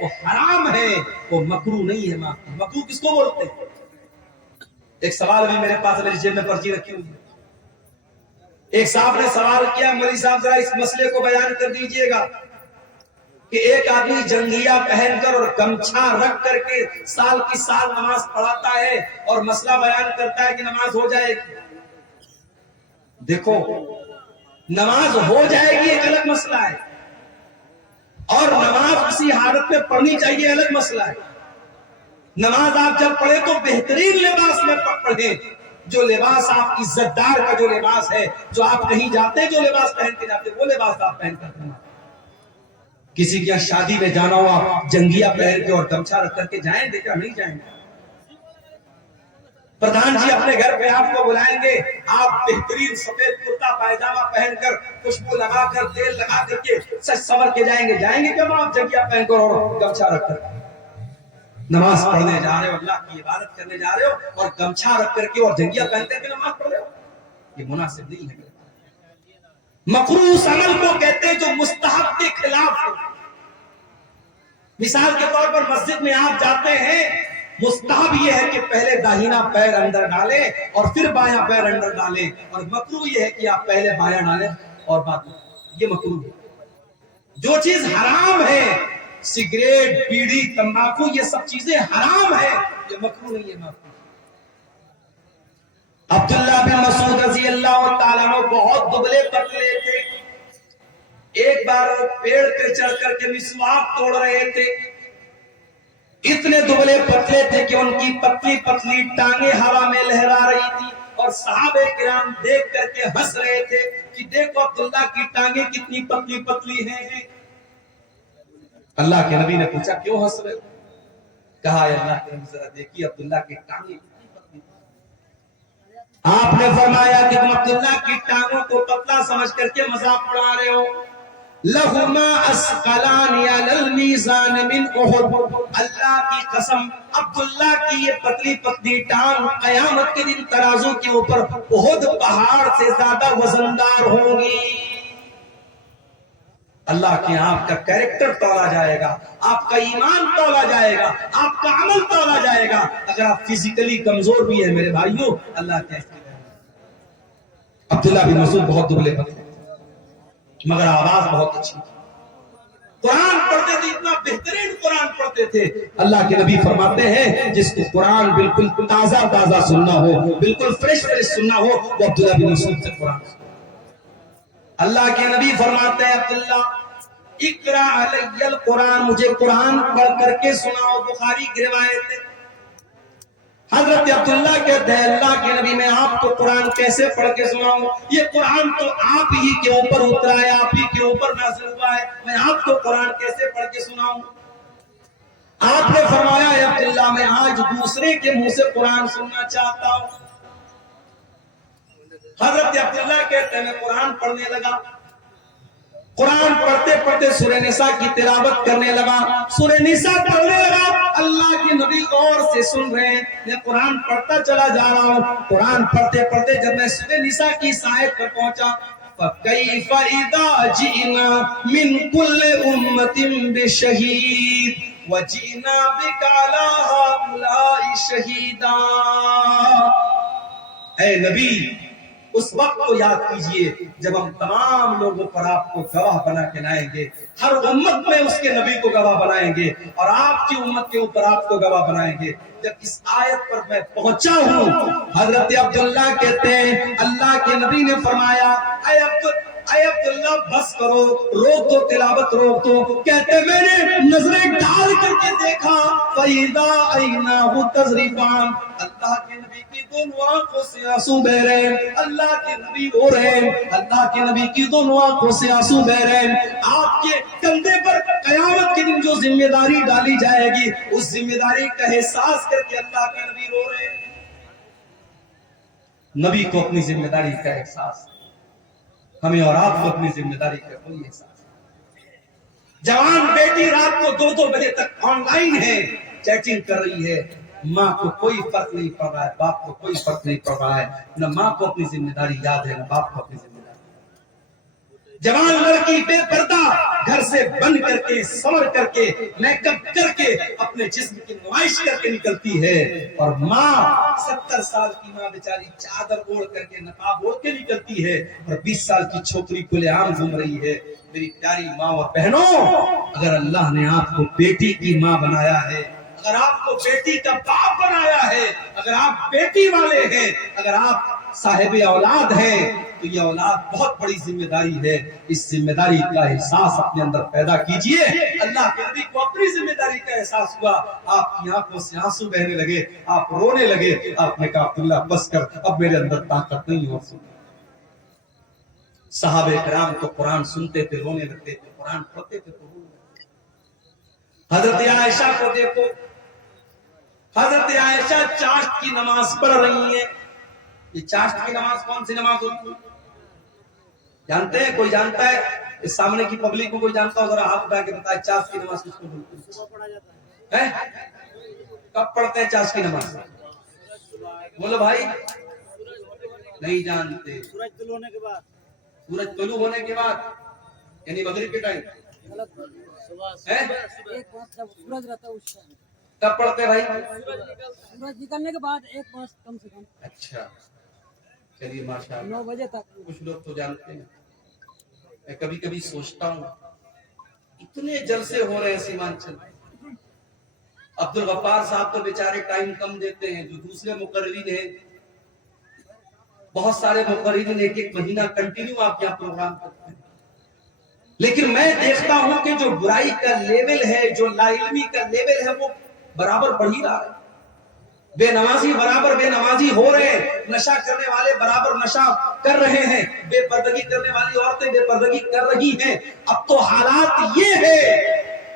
وہ حرام ہے، وہ مکروہ نہیں ہے۔ مکروہ کس کو بولتے ہیں؟ ایک سوال بھی میرے پاس، میری جیب میں پرچی رکھی ہوئی ہے۔ ایک صاحب نے سوال کیا، مولوی صاحب ذرا اس مسئلے کو بیان کر دیجئے گا کہ ایک آدمی جنگیہ پہن کر اور گمچھا رکھ کر کے سال کی سال نماز پڑھاتا ہے اور مسئلہ بیان کرتا ہے کہ نماز ہو جائے گی۔ دیکھو، نماز ہو جائے گی ایک الگ مسئلہ ہے، اور نماز اسی حالت میں پڑھنی چاہیے الگ مسئلہ ہے۔ نماز آپ جب پڑھیں تو بہترین لباس میں پڑھیں، جو لباس آپ عزت دار کا جو لباس ہے، جو آپ کہیں جاتے ہیں جو لباس پہن کے جاتے ہیں وہ لباس آپ پہن کر جائیں۔ کسی کی شادی میں جانا ہو آپ جنگیہ پہن کے اور گمچھا رکھ کر کے جائیں، دیکھا نہیں جائیں گے۔ پردھان جی اپنے گھر پہ آپ کو بلائیں گے، آپ بہترین سفید کرتا پائجامہ پہن کر، خوشبو لگا کر، تیل لگا کر کے سج سور کے جائیں گے کیوں آپ جنگیہ پہن کر اور گمچھا رکھ کر؟ نماز پڑھنے جا رہے ہو، اللہ کی عبادت کرنے جا رہے ہو اور گمچھا رکھ کر کے اور جنگیہ پہن کر کے نماز پڑھ رہے ہو، یہ مناسب نہیں ہے۔ مکروہ اس عمل کو کہتے ہیں جو مستحب کے خلاف ہو۔ مثال کے طور پر مسجد میں آپ جاتے ہیں، مستحب یہ ہے کہ پہلے داہنا پیر اندر ڈالیں اور پھر بایاں پیر اندر ڈالیں، اور مکروہ یہ ہے کہ آپ پہلے بایاں ڈالیں اور بعد میں، یہ مکروہ ہے۔ جو چیز حرام ہے، سگریٹ، بیڑی، تمباکو، یہ سب چیزیں حرام ہے، یہ مکروہ نہیں ہے۔ عبداللہ بن مسعود رضی اللہ تعالیٰ عنہ بہت دبلے پتلے تھے۔ ایک بار وہ پیڑ پہ چڑھ کر کے مسواک توڑ رہے تھے، اتنے دبلے پتلے تھے کہ ان کی پتلی پتلی ٹانگیں ہوا میں لہرا رہی تھی، اور صحابہ کرام دیکھ کر کے ہنس رہے تھے کہ دیکھو عبداللہ کی ٹانگیں کتنی پتلی پتلی ہیں۔ اللہ کے نبی نے پوچھا کیوں ہنس رہے ہو؟ کہا اے اللہ کے نبی ذرا دیکھیے عبداللہ کی ٹانگیں کتنی پتلی۔ آپ نے فرمایا کہ تم عبداللہ کی ٹانگوں کو پتلا سمجھ کر کے مذاق اڑا رہے ہو۔ لہما اسقلان علی المیزان من احد، اللہ کی قسم عبداللہ کی یہ پتلی پتلی ٹانگ قیامت کے دن ترازو کے اوپر احد پہاڑ سے زیادہ وزندار ہوں گی۔ اللہ کے آپ کا کیریکٹر تولا جائے گا، آپ کا ایمان تولا جائے گا، آپ کا عمل تولا جائے گا۔ اگر آپ فزیکلی کمزور بھی ہیں میرے بھائیوں، اللہ کے عبداللہ بن مسعود بہت دبلے پتلے مگر آواز بہت اچھی تھی، قرآن پڑھتے تھے، اتنا بہترین قرآن پڑھتے تھے۔ اللہ کے نبی فرماتے ہیں جس کو قرآن بالکل تازہ تازہ سننا ہو، بالکل فریش فریش سننا ہو، وہ عبداللہ بن مسعود سے قرآن۔ اللہ کے نبی فرماتے ہیں عبداللہ اقرا علی القرآن، مجھے قرآن پڑھ کر کے سناؤ۔ بخاری کی روایت ہے۔ حضرت عبداللہ کہتے ہیں اللہ کے نبی میں آپ کو قرآن کیسے پڑھ کے سناؤں؟ یہ قرآن تو آپ ہی کے اوپر اترا ہے، آپ ہی کے اوپر نازل ہوا ہے، میں آپ کو قرآن کیسے پڑھ کے سناؤں؟ آپ نے فرمایا ہے عبداللہ میں آج دوسرے کے منہ سے قرآن سننا چاہتا ہوں۔ حضرت عبداللہ کہتے ہیں میں قرآن پڑھنے لگا، قرآن پڑھتے پڑھتے سورہ نساء کی تلاوت کرنے لگا، سورہ نساء پڑھنے لگا، اللہ کے نبی غور سے سن رہے ہیں، میں قرآن پڑھتا چلا جا رہا ہوں۔ قرآن پڑھتے پڑھتے جب میں سورہ نساء کی اس آیت پر پہنچا، فَكَيْفَ إِذَا جِئْنَا مِنْ كُلِّ أُمَّةٍ بِشَهِيدٍ وَجِئْنَا بِكَ عَلَىٰ هَٰؤُلَاءِ شَهِيدًا۔ اے نبی اس وقت کو یاد کیجئے جب ہم تمام لوگوں پر آپ کو گواہ بنا کے لائیں گے، ہر امت میں اس کے نبی کو گواہ بنائیں گے اور آپ کی امت کے اوپر آپ کو گواہ بنائیں گے۔ جب اس آیت پر میں پہنچا ہوں، حضرت عبداللہ کہتے ہیں اللہ کے نبی نے فرمایا اے عبداللہ بس کرو، روک دو تلاوت، روک دو۔ کہتے میں نے نظریں ڈال کر کے دیکھا فَإِذَا عَيْنَاهُ تَذْرِفَانِ، اللہ کے نبی کی دونوں آنکھوں سے آنسو بہ رہے ہیں، اللہ کے نبی رو رہے ہیں، اللہ کے نبی کی دونوں آنکھوں سے آنسو بہ رہے ہیں۔ آپ کے کندھے پر قیامت کے دن جو ذمہ داری ڈالی جائے گی اس ذمہ داری کا احساس کر کے اللہ کے نبی رو رہے ہیں۔ نبی کو اپنی ذمہ داری کا احساس، ہمیں اور آپ کو اپنی ذمہ داری کا کوئی احساس نہیں۔ جوان بیٹی رات کو 2-2 بجے تک آن لائن ہے، چیٹنگ کر رہی ہے، ماں کو کوئی فرق نہیں پڑ رہا ہے، باپ کو کوئی فرق نہیں پڑ رہا ہے، نہ ماں کو اپنی ذمہ داری یاد ہے نہ باپ کو اپنی ذمہ داری۔ جوان لڑکی بے پردہ گھر سے بن کر کے سنور کر کے میک اپ کر کے اپنے جسم کی نمائش کر کے نکلتی ہے، اور ماں 70 سال کی ماں بیچاری چادر اوڑھ کر کے نقاب اوڑھ کے نکلتی ہے، اور 20 سال کی چھوکری کھلے عام گھوم رہی ہے۔ میری پیاری ماں اور بہنوں، اگر اللہ نے آپ کو بیٹی کی ماں بنایا ہے، اگر آپ کو بیٹی کا باپ بنایا ہے، اگر آپ بیٹی والے ہیں، اگر آپ صاحب اولاد ہیں، تو یہ اولاد بہت بڑی ذمہ داری ہے۔ اس ذمہ داری کا احساس اپنے اندر پیدا کیجئے۔ اللہ کے نبی کو اپنی ذمہ داری کا احساس ہوا، آپ کی آنکھوں سے آنسو بہنے لگے، آپ رونے لگے، آپ نے کہا عبداللہ بس کر، اب میرے اندر طاقت نہیں ہو سکتی۔ صحابہ کرام تو قرآن سنتے تھے رونے لگتے تھے، قرآن پڑھتے تھے تو رونے لگتے تھے۔ حضرت عائشہ کو دیکھو، حضرت عائشہ چاشت کی نماز پڑھ رہی ہیں۔ یہ چاشت کی نماز کون سی نماز ہوتی ہے جانتے ہیں؟ کوئی جانتا ہے؟ اس سامنے کی پبلک کو کوئی جانتا ہو ذرا ہاتھ اٹھا کے بتائے چاشت کی نماز کس کو بولتے ہیں؟ کب پڑھتے ہیں چاشت کی نماز؟ بولو بھائی، نہیں جانتے؟ سورج طلوع ہونے کے بعد، سورج طلوع ہونے کے بعد یعنی مغرب کے ٹائم کب پڑھتے بھائی؟ سورج نکلنے کے بعد 1 ماہ کم سے کم۔ اچھا چلیے ماشاءاللہ، 9 بجے تک۔ کچھ لوگ تو جانتے ہیں۔ میں کبھی کبھی سوچتا ہوں اتنے جلسے ہو رہے ہیں سیمانچل، عبد الغفار صاحب تو بیچارے ٹائم کم دیتے ہیں، جو دوسرے مقررین ہیں بہت سارے مقررین 1 مہینہ کنٹینیو آپ یہاں پروگرام کرتے ہیں، لیکن میں دیکھتا ہوں کہ جو برائی کا لیول ہے، جو لا علمی کا لیول ہے، وہ برابر بڑھ ہی رہا ہے۔ بے نمازی برابر بے نمازی ہو رہے ہیں، نشہ کرنے والے برابر نشہ کر رہے ہیں، بے پردگی کرنے والی عورتیں بے پردگی کر رہی ہیں۔ اب تو حالات یہ ہے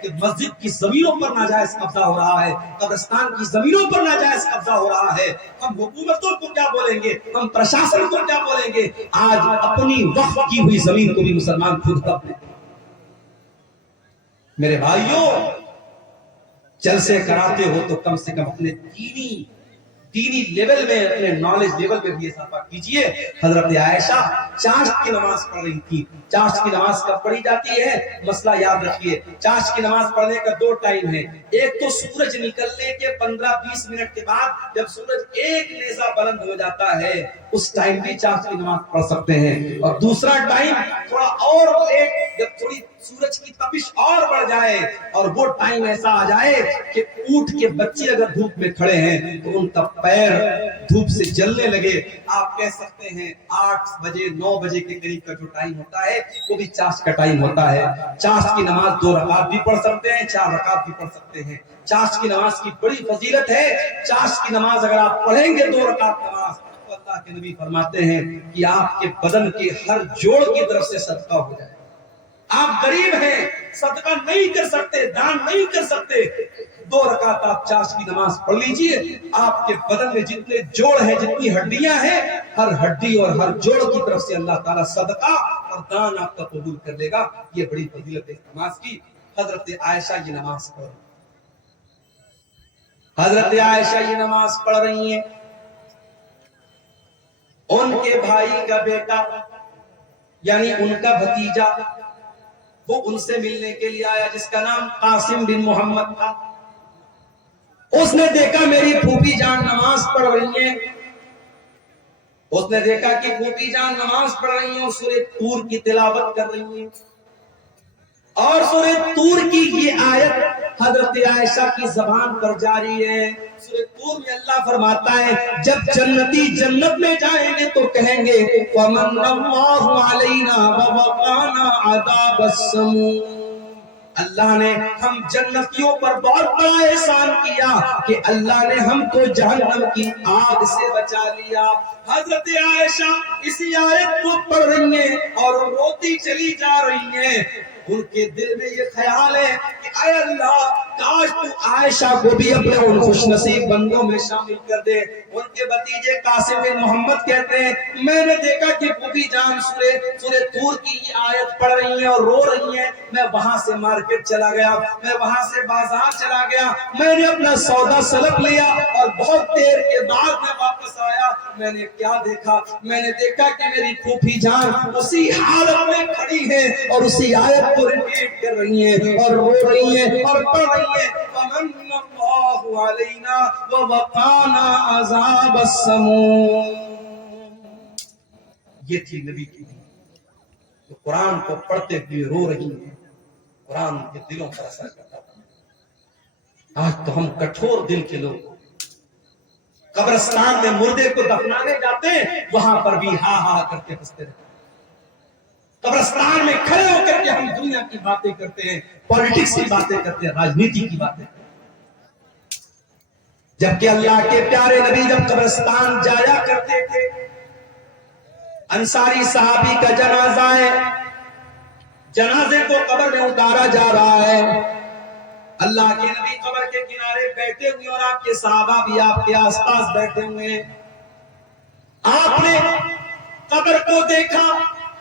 کہ مسجد کی زمینوں پر ناجائز قبضہ ہو رہا ہے، قبرستان کی زمینوں پر ناجائز قبضہ ہو رہا ہے۔ ہم حکومتوں کو کیا بولیں گے، ہم پرشاسن کو کیا بولیں گے؟ آج اپنی وقف کی ہوئی زمین کو بھی مسلمان خود ہڑپ لیتے ہیں۔ میرے بھائیوں، جلسے کراتے ہو تو کم سے کم اپنے دینی لیول میں، اپنے نالج لیول میں بھی اضافہ کیجئے۔ حضرت عائشہ چاشت کی نماز پڑھ رہی تھی۔ چاشت کی نماز کب پڑھی جاتی ہے؟ مسئلہ یاد رکھیے، چاشت کی نماز پڑھنے کا 2 ٹائم ہے۔ ایک تو سورج نکلنے کے 15-20 منٹ کے بعد جب سورج ایک نیزہ بلند ہو جاتا ہے، اس ٹائم بھی چاشت کی نماز پڑھ سکتے ہیں، اور دوسرا ٹائم تھوڑا اور لیٹ، جب تھوڑی سورج کی تپش اور بڑھ جائے اور وہ ٹائم ایسا آ جائے کہ اونٹ کے بچے اگر دھوپ میں کھڑے ہیں تو ان کا پیر دھوپ سے جلنے لگے، آپ کہہ سکتے ہیں 8 بجے 9 بجے کے قریب کا جو ٹائم ہوتا ہے وہ بھی چاش کا ٹائم ہوتا ہے۔ چاش کی نماز 2 رکعت بھی پڑھ سکتے ہیں، 4 رکعت بھی پڑھ سکتے ہیں۔ چاش کی نماز کی بڑی فضیلت ہے۔ چاش کی نماز اگر آپ پڑھیں گے 2 رکعت نماز، تو اللہ کے نبی فرماتے ہیں کہ آپ کے بدن کے ہر جوڑ کی طرف سے صدقہ ہو جائے۔ آپ غریب ہیں، صدقہ نہیں کر سکتے، دان نہیں کر سکتے، 2 رکعت آپ چاش کی نماز پڑھ لیجئے، آپ کے بدن میں جتنے جوڑ ہیں، جتنی ہڈیاں ہیں، ہر ہڈی اور ہر جوڑ کی طرف سے اللہ تعالیٰ صدقہ اور دان آپ کا قبول کر لے گا۔ یہ بڑی فضیلت ہے نماز کی۔ حضرت عائشہ یہ نماز پڑھ رہی ہیں، حضرت عائشہ یہ نماز پڑھ رہی ہیں، ان کے بھائی کا بیٹا یعنی ان کا بھتیجا وہ ان سے ملنے کے لیے آیا، جس کا نام قاسم بن محمد تھا۔ اس نے دیکھا میری پھوپھی جان نماز پڑھ رہی ہیں، اس نے دیکھا کہ پھوپھی جان نماز پڑھ رہی ہیں اور سورہ طور کی تلاوت کر رہی ہیں، اور سورہ طور کی یہ آیت حضرت عائشہ کی زبان پر جاری ہے۔ سورہ طور میں اللہ فرماتا ہے جب جنتی جنت میں جائیں گے تو کہیں گے وَمَنَّ اللَّهُ عَلَيْنَا وَوَقَانَا عَذَابَ السَّمُومِ، اللہ نے ہم جنتیوں پر بہت بڑا احسان کیا کہ اللہ نے ہم کو جہنم کی آگ سے بچا لیا۔ حضرت عائشہ اسی آیت کو پڑھ رہی ہیں اور روتی چلی جا رہی ہیں۔ ان کے دل میں یہ خیال ہے کہ اے اللہ کاش تو عائشہ کو بھی اپنے ان خوش نصیب بندوں میں شامل کر دے۔ ان کے بھتیجے قاسم بن محمد کہتے ہیں میں نے دیکھا کہ پھوپھی جان سورہ طور کی یہ آیت پڑھ رہی ہیں اور رو رہی ہیں، میں وہاں سے مارکیٹ چلا گیا، میں وہاں سے بازار چلا گیا، میں نے اپنا سودا سلب لیا اور بہت دیر کے بعد میں واپس آیا، میں نے کیا دیکھا؟ میں نے دیکھا کہ میری پھوپھی جان اسی حالت میں کھڑی ہے اور اسی آیت کو ریپیٹ کر رہی ہیں اور رو رہی ہیں اور پڑھ رہی ہیں وَمَنَّ اللَّهُ عَلَيْنَا وَوَقَانَا عَذَابَ السَّمُومِ۔ یہ تھی نبی کی جو قرآن کو پڑھتے ہوئے رو رہی ہیں، قرآن کے دلوں پر اثر کرتا تھا۔ آج تو ہم کٹھور دل کے لوگ قبرستان میں مردے کو دفنانے جاتے ہیں، وہاں پر بھی ہا ہا کرتے ہنستے رہتے ہیں۔ قبرستان میں کھڑے ہو کر کے ہم دنیا کی باتیں کرتے ہیں، پالیٹکس کی باتیں کرتے ہیں، راجنیتی کی باتیں کرتے ہیں، جبکہ اللہ کے پیارے نبی جب قبرستان جایا کرتے تھے، انصاری صحابی کا جنازہ ہے، جنازے کو قبر میں اتارا جا رہا ہے، اللہ کے نبی قبر کے کنارے بیٹھے ہوئے اور آپ کے صحابہ بھی آپ کے آس پاس بیٹھے ہوئے ہیں۔ آپ نے قبر کو دیکھا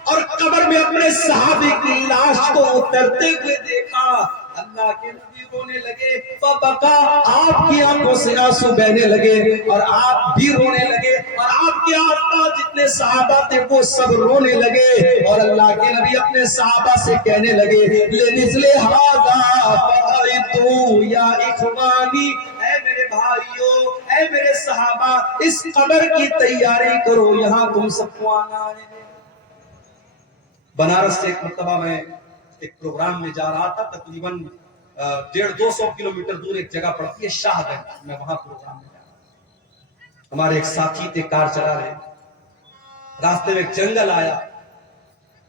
اور قبر میں اپنے صحابی کی لاش کو اترتے ہوئے دیکھا، اللہ کے نبی رونے لگے، فبکا، آپ کی آنکھوں سے آنسو بہنے لگے اور آپ بھی رونے لگے اور آپ کے آس پاس جتنے صحابہ تھے وہ سب رونے لگے اور اللہ کے نبی اپنے صحابہ سے کہنے لگے لِنِزْلِ هَذَا فَأَعِدُّوا يَا إِخْوَانِي، اے میرے بھائیو، اے میرے صحابہ، اس قبر کی تیاری کرو، یہاں تم سب کو آنا ہے۔ بنارس سے ایک مرتبہ میں ایک پروگرام میں جا رہا تھا، تقریباً 150-200 کلومیٹر دور ایک جگہ پڑتی ہے شاہ گنج، میں وہاں پروگرام میں جا رہا تھا۔ ہمارے ایک ساتھی تھے کار چلا رہے، راستے میں ایک جنگل آیا،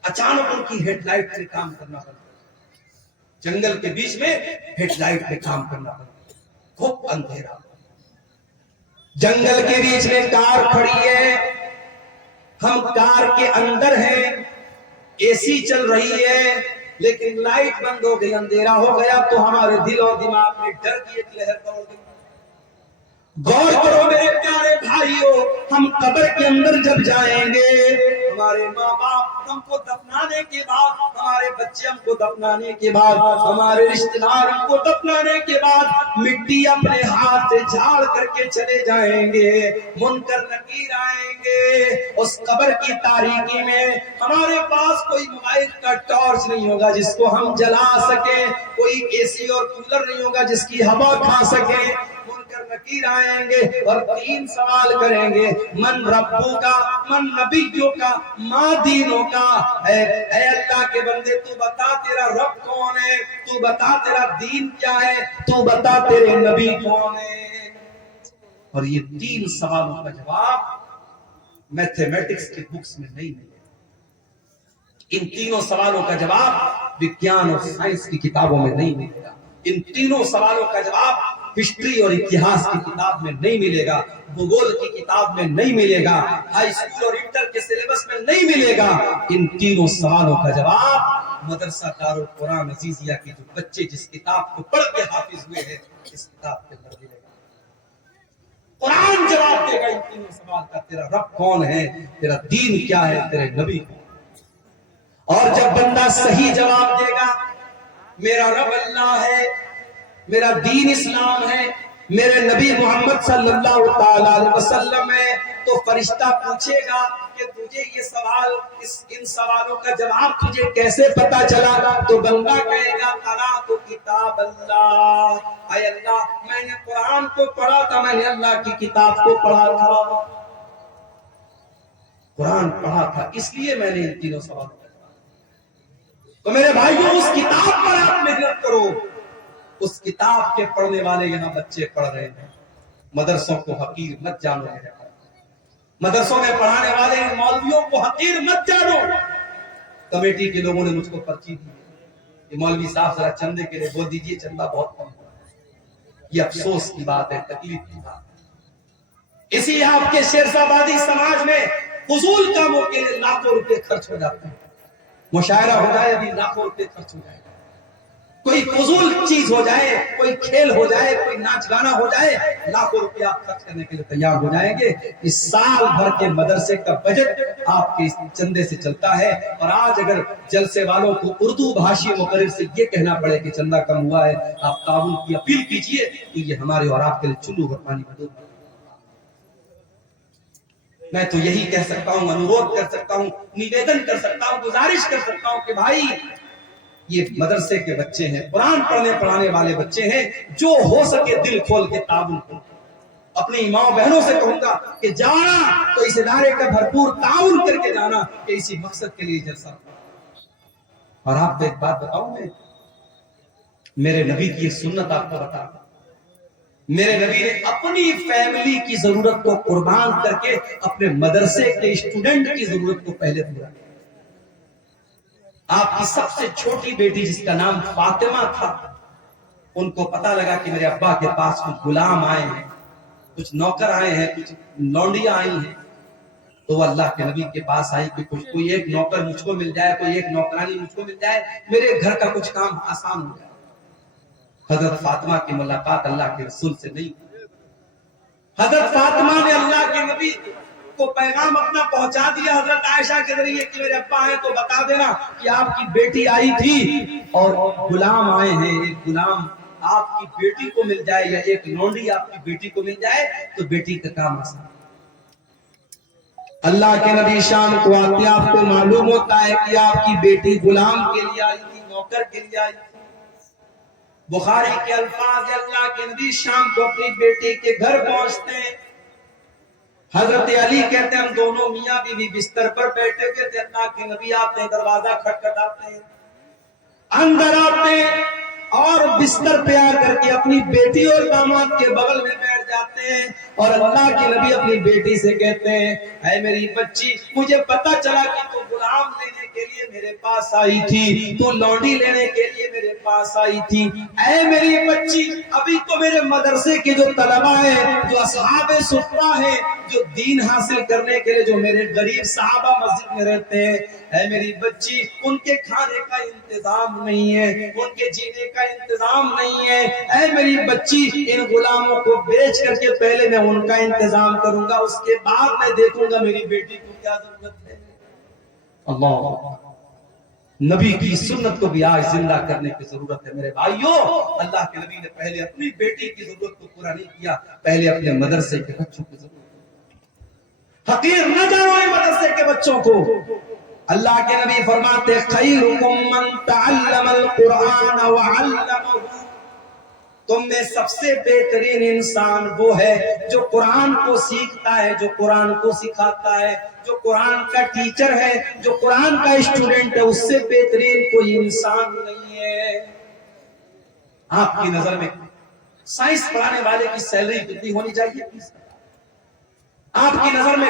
اچانک ان کی ہیڈ لائٹ سے کام کرنا پڑتا، جنگل کے بیچ میں ہیڈ لائٹ سے کام کرنا پڑتا، خوب اندھیرا، جنگل کے بیچ میں کار کھڑی ہے، ہم کار کے اندر ہیں، اے سی چل رہی ہے لیکن لائٹ بند ہو گئی، اندھیرا ہو گیا، تو ہمارے دل اور دماغ میں ڈر کی ایک لہر دوڑ گئی۔ غور کرو میرے پیارے بھائیو، ہم قبر کے اندر جب جائیں گے، ہمارے ماں باپ ہم کو دفنانے کے بعد، ہمارے بچے ہم کو دفنانے کے بعد، ہمارے رشتہ دار ہم کو دفنانے کے بعد مٹی اپنے ہاتھ سے جھاڑ کر کے چلے جائیں گے، منکر نکیر آئیں گے، اس قبر کی تاریکی میں ہمارے پاس کوئی موبائل کا ٹارچ نہیں ہوگا جس کو ہم جلا سکیں، کوئی اے سی اور کولر نہیں ہوگا جس کی ہوا کھا سکیں، منکر نکیر آئیں گے اور 3 سوال کریں گے، من ربو کا، من نبیوں کا، ما دینوں کا۔ اے اللہ کے بندے تو بتا تیرا رب کون ہے، تو بتا تیرا دین کیا ہے، تو بتا تیرے نبی کون ہے۔ اور یہ 3 سوالوں کا جواب میتھمیٹکس کی بکس میں نہیں ملے، ان تینوں سوالوں کا جواب وگیان اور سائنس کی کتابوں میں نہیں ملے گا، ان تینوں سوالوں کا جواب ہسٹری اور اتہاس کی کتاب میں نہیں ملے گا، بھگول کی کتاب میں نہیں ملے گا، ہائی اسکول اور انٹر کے سلیبس میں نہیں ملے گا۔ ان تینوں سوالوں کا جواب مدرسہ دارالقرآن عزیزیہ کے جو بچے جس کتاب کو پڑھ کے حافظ ہوئے ہیں اس کتاب کے اندر ملے گا۔ قرآن جواب دے گا ان تینوں سوال کا، تیرا رب کون ہے، تیرا دین کیا ہے، تیرے نبی کون ہے۔ اور جب بندہ صحیح جواب دے گا، میرا رب اللہ ہے، میرا دین اسلام ہے، میرے نبی محمد صلی اللہ تعالی علیہ وسلم ہے، تو فرشتہ پوچھے گا کہ تجھے یہ سوال، ان سوالوں کا جواب تجھے کیسے پتا چلا؟ تو بندہ کہے گا قرأت کتاب اللہ، اے اللہ میں نے قرآن کو پڑھا تھا، میں نے اللہ کی کتاب کو پڑھا تھا، قرآن پڑھا تھا، اس لیے میں نے ان تینوں سوالوں کا جواب۔ تو میرے بھائیوں اس کتاب پر آپ محنت کرو، اس کتاب کے پڑھنے والے یہاں بچے پڑھ رہے ہیں، مدرسوں کو حقیر مت جانو میرے بھائی، مدرسوں میں پڑھانے والے مولویوں کو حقیر مت جانو۔ کمیٹی کے لوگوں نے مجھ کو پرچی دی کہ مولوی صاحب ذرا چندے کے لیے بول دیجئے، چندہ بہت کم ہوا ہے۔ یہ افسوس کی بات ہے، تکلیف کی بات ہے۔ اسی آپ کے شیرزابادی سماج میں فضول کاموں کے لیے لاکھوں روپے خرچ ہو جاتے ہیں، مشاعرہ ہو جائے ابھی لاکھوں روپے خرچ ہو جائے، کوئی فضول چیز ہو جائے، کوئی کھیل ہو جائے، کوئی ناچ گانا ہو جائے، لاکھوں روپے آپ خرچ کرنے کے لیے تیار ہو جائیں گے۔ اس سال بھر کے مدرسے کا بجٹ آپ کے اس چندے سے چلتا ہے، اور آج اگر جلسے والوں کو اردو بھاشی مقرر سے یہ کہنا پڑے کہ چندہ کم ہوا ہے، آپ تعاون کی اپیل کیجئے، تو یہ ہمارے اور آپ کے لیے چلو اور پانی کا دودھ۔ میں تو یہی کہہ سکتا ہوں، انورودھ کر سکتا ہوں، نویدن کر سکتا ہوں، گزارش کر سکتا ہوں کہ بھائی یہ مدرسے کے بچے ہیں، قرآن پڑھنے پڑھانے والے بچے ہیں، جو ہو سکے دل کھول کے تعاون کرو۔ اپنی ماں بہنوں سے کہوں گا کہ جانا تو اس ادارے کا بھرپور تعاون کر کے جانا، کہ اسی مقصد کے لیے جلسہ۔ اور آپ کو ایک بات بتاؤں، میں میرے نبی کی ایک سنت آپ کو بتا دوں، میرے نبی نے اپنی فیملی کی ضرورت کو قربان کر کے اپنے مدرسے کے اسٹوڈنٹ کی ضرورت کو پہلے پورا کیا۔ آپ کی سب سے چھوٹی بیٹی جس کا نام فاطمہ تھا، ان کو پتا لگا کہ میرے ابا کے پاس کچھ غلام آئے ہیں، کچھ نوکر آئے ہیں، کچھ لونڈیاں آئی ہیں، تو وہ اللہ کے نبی کے پاس آئی کہ کچھ کوئی ایک نوکر مجھ کو مل جائے، کوئی ایک نوکرانی مجھ کو مل جائے، میرے گھر کا کچھ کام آسان ہو جائے۔ حضرت فاطمہ کی ملاقات اللہ کے رسول سے نہیں ہوئی۔ حضرت فاطمہ نے اللہ کے نبی کو پیغام اپنا پہنچا دیا حضرت عائشہ کے ذریعے کہ میرے ابا ہیں تو بتا دینا کہ آپ کی بیٹی آئی تھی اور غلام آئے ہیں، ایک غلام آپ کی بیٹی کو مل جائے یا ایک لونڈی آپ کی بیٹی کو مل جائے تو بیٹی کا کام آسان۔ اللہ کے نبی شام کو آتے آپ کو معلوم ہوتا ہے کہ آپ کی بیٹی غلام کے لیے آئی تھی، نوکر کے لیے آئی تھی۔ بخاری کے الفاظ، اللہ کے نبی شام کو اپنی بیٹی کے گھر پہنچتے ہیں۔ حضرت علی کہتے ہیں ہم دونوں میاں بیوی بستر پر بیٹھے ہوئے تھے، اللہ کے نبی آتے ہیں، دروازہ کھٹکھٹاتے ہیں، اندر آتے ہیں اور بستر پہ آ کر کے اپنی بیٹی اور داماد کے بغل میں بیٹھ جاتے ہیں، اور اللہ کے نبی اپنی بیٹی سے کہتے ہیں اے میری بچی، مجھے پتا چلا کہ تو غلام لینے کے لیے میرے پاس آئی تھی، تو لونڈی لینے کے لیے میرے پاس آئی تھی، اے میری بچی ابھی تو میرے مدرسے کے جو طلبہ ہیں، جو اصحاب صفہ ہیں، جو دین حاصل کرنے کے لیے جو میرے غریب صحابہ مسجد میں رہتے ہیں، اے میری بچی ان کے کھانے کا انتظام نہیں ہے، ان کے جینے کا انتظام نہیں ہے، اے میری بچی ان غلاموں کو بیچ کر کے پہلے میں ان کا انتظام کروں گا، اس کے بعد میں دیکھوں گا میری بیٹی کو کیا ضرورت ہے۔ اللہ نبی کی سنت کو بھی آج زندہ کرنے کی ضرورت ہے میرے بھائیوں۔ اللہ کے نبی نے پہلے اپنی بیٹی کی ضرورت کو پورا نہیں کیا، پہلے اپنے مدرسے کے بچوں کی ضرورت۔ حقیر نہ جانو مدرسے کے بچوں کو۔ اللہ کے نبی فرماتے خیرکم من تعلم القرآن وعلمہ، تم میں سب سے بہترین انسان وہ ہے جو قرآن کو سیکھتا ہے، جو قرآن کو سکھاتا ہے، جو قرآن کا ٹیچر ہے، جو قرآن کا اسٹوڈنٹ ہے، اس سے بہترین کوئی انسان نہیں ہے۔ آپ کی نظر میں سائنس پڑھانے والے کی سیلری کتنی ہونی چاہیے؟ آپ کی نظر میں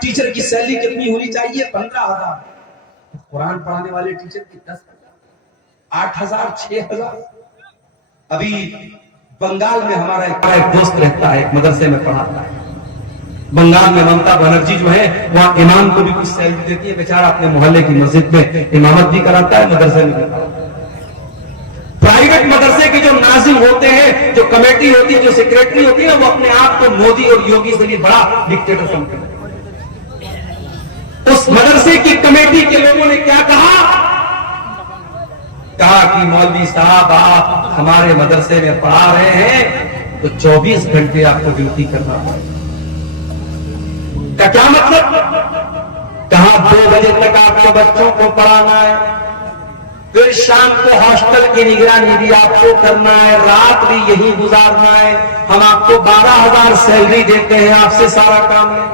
ٹیچر کی سیلری کتنی ہونی چاہیے؟ 15,000۔ قرآن پڑھانے والے ٹیچر کی 10,000، 8,000، 6,000۔ ابھی بنگال میں ہمارا ایک دوست رہتا ہے، ایک مدرسے میں پڑھاتا ہے۔ بنگال میں ممتا بنرجی جو ہے وہاں امام کو بھی کچھ سیلری دیتی ہے، بیچارہ اپنے محلے کی مسجد میں امامت بھی کراتا ہے، مدرسے میں بھی کراتا ہے۔ پرائیویٹ مدرسے کے جو ناظم ہوتے ہیں، جو کمیٹی ہوتی ہے، جو سیکریٹری ہوتی ہے، وہ اپنے آپ کو مودی اور یوگی سے بھی بڑا ڈکٹیٹر سمجھتے ہیں۔ اس مدرسے کی کمیٹی کے لوگوں نے کیا کہا کہ مولوی صاحب آپ ہمارے مدرسے میں پڑھا رہے ہیں تو 24 گھنٹے آپ کو ڈیوٹی کرنا پڑے گا۔ کیا مطلب؟ کہاں 2 بجے تک آپ کو بچوں کو پڑھانا ہے، پھر شام کو ہاسٹل کی نگرانی بھی آپ کو کرنا ہے، رات بھی یہی گزارنا ہے، ہم آپ کو 12,000 سیلری دیتے ہیں، آپ سے سارا کام ہے۔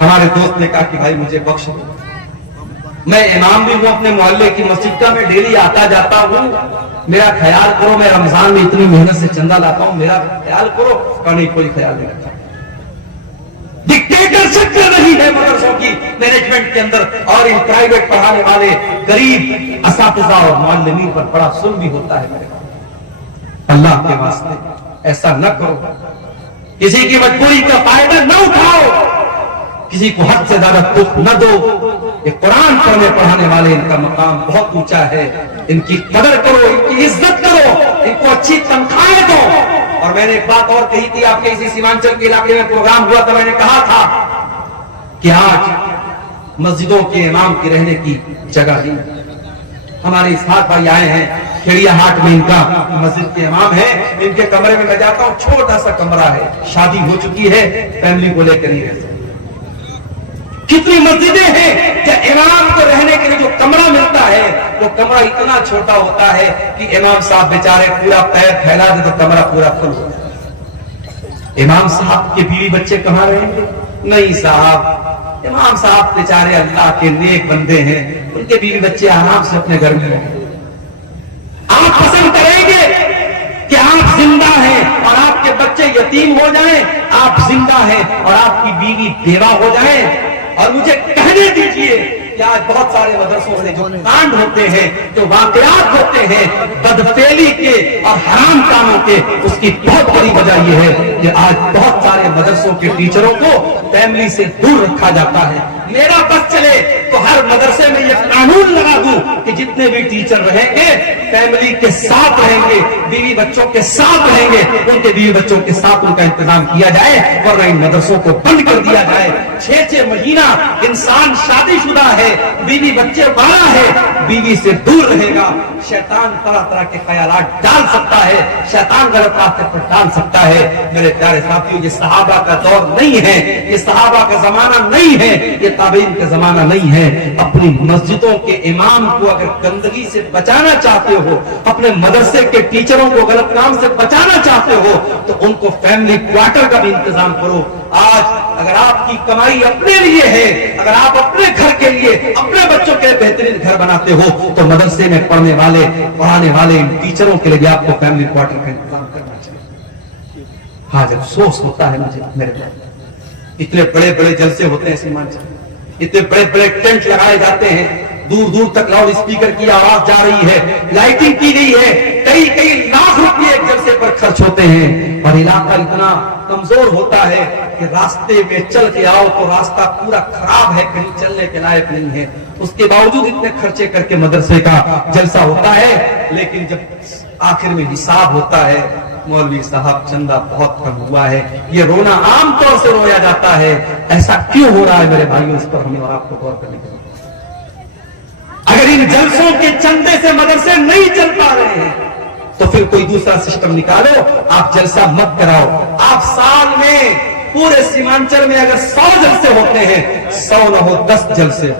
ہمارے دوست نے کہا کہ بھائی مجھے بخش دو، میں امام بھی ہوں اپنے محلے کی مسجد کا، میں ڈیلی آتا جاتا ہوں، میرا خیال کرو، میں رمضان میں اتنی محنت سے چندہ لاتا ہوں، میرا خیال کرو۔ کہ نہیں، کوئی خیال نہیں رکھتا۔ ڈکٹیٹر شکل نہیں ہے مدرسوں کی مینجمنٹ کے اندر، اور ان پرائیویٹ پڑھانے والے غریب اساتذہ اور معلمین پر بڑا ظلم بھی ہوتا ہے۔ میرے اللہ کے واسطے ایسا نہ کرو، کسی کی مجبوری کا فائدہ نہ اٹھاؤ، کسی کو حد سے زیادہ دکھ نہ دو۔ یہ قرآن پڑھنے پڑھانے والے، ان کا مقام بہت اونچا ہے، ان کی قدر کرو، ان کی عزت کرو، ان کو اچھی تنخواہیں دو۔ اور میں نے ایک بات اور کہی تھی، آپ کے اسی سیمانچل کے علاقے میں پروگرام ہوا تھا، میں نے کہا تھا کہ آج مسجدوں کے امام کی رہنے کی جگہ ہی، ہمارے اسحاق بھائی آئے ہیں کھیڑیا ہاٹ میں، ان کا مسجد کے امام ہے، ان کے کمرے میں میں جاتا ہوں، چھوٹا سا کمرہ ہے، شادی ہو چکی ہے، فیملی کو لے کر نہیں رہ سکتے۔ کتنی مسجدیں ہیں کہ امام کو رہنے کے لیے جو کمرہ ملتا ہے وہ کمرہ اتنا چھوٹا ہوتا ہے کہ امام صاحب بیچارے پورا پیر پھیلا دے تو کمرہ پورا فل ہو جائے۔ امام صاحب کے بیوی بچے کہاں رہیں گے؟ نہیں صاحب، امام صاحب بیچارے اللہ کے نیک بندے ہیں، ان کے بیوی بچے آرام سے اپنے گھر میں رہیں۔ آپ پسند کریں گے کہ آپ زندہ ہیں اور آپ کے بچے یتیم ہو جائیں، آپ زندہ ہیں اور آپ کی بیوی بیوہ ہو جائیں؟ اور مجھے کہنے دیجئے کہ آج بہت سارے مدرسوں سے جو کانڈ ہوتے ہیں، جو واقعات ہوتے ہیں بدفعلی کے اور حرام کاموں کے، اس کی بہت بڑی وجہ یہ ہے کہ آج بہت سارے مدرسوں کے ٹیچروں کو فیملی سے دور رکھا جاتا ہے۔ میرا بس چلے تو ہر مدرسے میں یہ قانون لگا دوں کہ جتنے بھی ٹیچر رہیں گے فیملی کے ساتھ رہیں گے، بیوی بچوں کے ساتھ رہیں گے، ان کے بیوی بچوں کے ساتھ ان کا انتظام کیا جائے، ورنہ ان مدرسوں کو بند کر دیا جائے۔ 6 مہینہ انسان شادی شدہ ہے، بیوی بچے بڑا ہے، بیوی سے دور رہے گا، شیطان طرح طرح کے خیالات ڈال سکتا ہے، شیطان غلط راستے پر ڈال سکتا ہے۔ میرے پیارے ساتھیوں، یہ صحابہ کا دور نہیں ہے، یہ صحابہ کا زمانہ نہیں ہے، یہ تابعین کا زمانہ نہیں ہے۔ اپنی مسجدوں کے امام کو اگر گندگی سے بچانا چاہتے ہو، اپنے مدرسے کے ٹیچروں کو غلط کام سے بچانا چاہتے ہو، تو ان کو فیملی کوارٹر کا بھی انتظام کرو۔ آج اگر آپ کی کمائی اپنے لیے ہے، اگر آپ اپنے گھر کے لیے اپنے بچوں کے بہترین گھر بناتے ہو، تو مدرسے میں پڑھنے والے پڑھانے والے ان ٹیچروں کے لیے آپ کو فیملی کوارٹر کا انتظام کرنا چاہیے۔ ہاں، جب افسوس ہوتا ہے مجھے، میرے اتنے بڑے بڑے جلسے ہوتے ہیں سیمانچل، اتنے بڑے بڑے ٹینٹ لگائے جاتے ہیں، دور دور تک لاؤڈ اسپیکر کی آواز جا رہی ہے، لائٹنگ کی گئی ہے، کئی لاکھ روپے ایک جلسے پر خرچ ہوتے ہیں، اور علاقہ اتنا کمزور ہوتا ہے کہ راستے میں چل کے آؤ تو راستہ پورا خراب ہے، کہیں چلنے کے لائق نہیں ہے۔ اس کے باوجود اتنے خرچے کر کے مدرسے کا جلسہ ہوتا ہے، لیکن جب آخر میں حساب ہوتا ہے، مولوی صاحب چندہ بہت کم ہوا ہے، یہ رونا عام طور سے رویا جاتا ہے۔ ایسا کیوں ہو رہا ہے میرے بھائیوں؟ اس پر ہمیں اور آپ کو غور کرنے کی ضرورت ہے۔ اگر ان جلسوں کے چندے سے مدرسے نہیں چل پا رہے ہیں تو پھر کوئی دوسرا سسٹم نکالو، آپ جلسہ مت کراؤ۔ آپ سال میں پورے سیمانچل میں اگر 100 جلسے ہوتے ہیں، 100 نہ ہو 10 جلسے،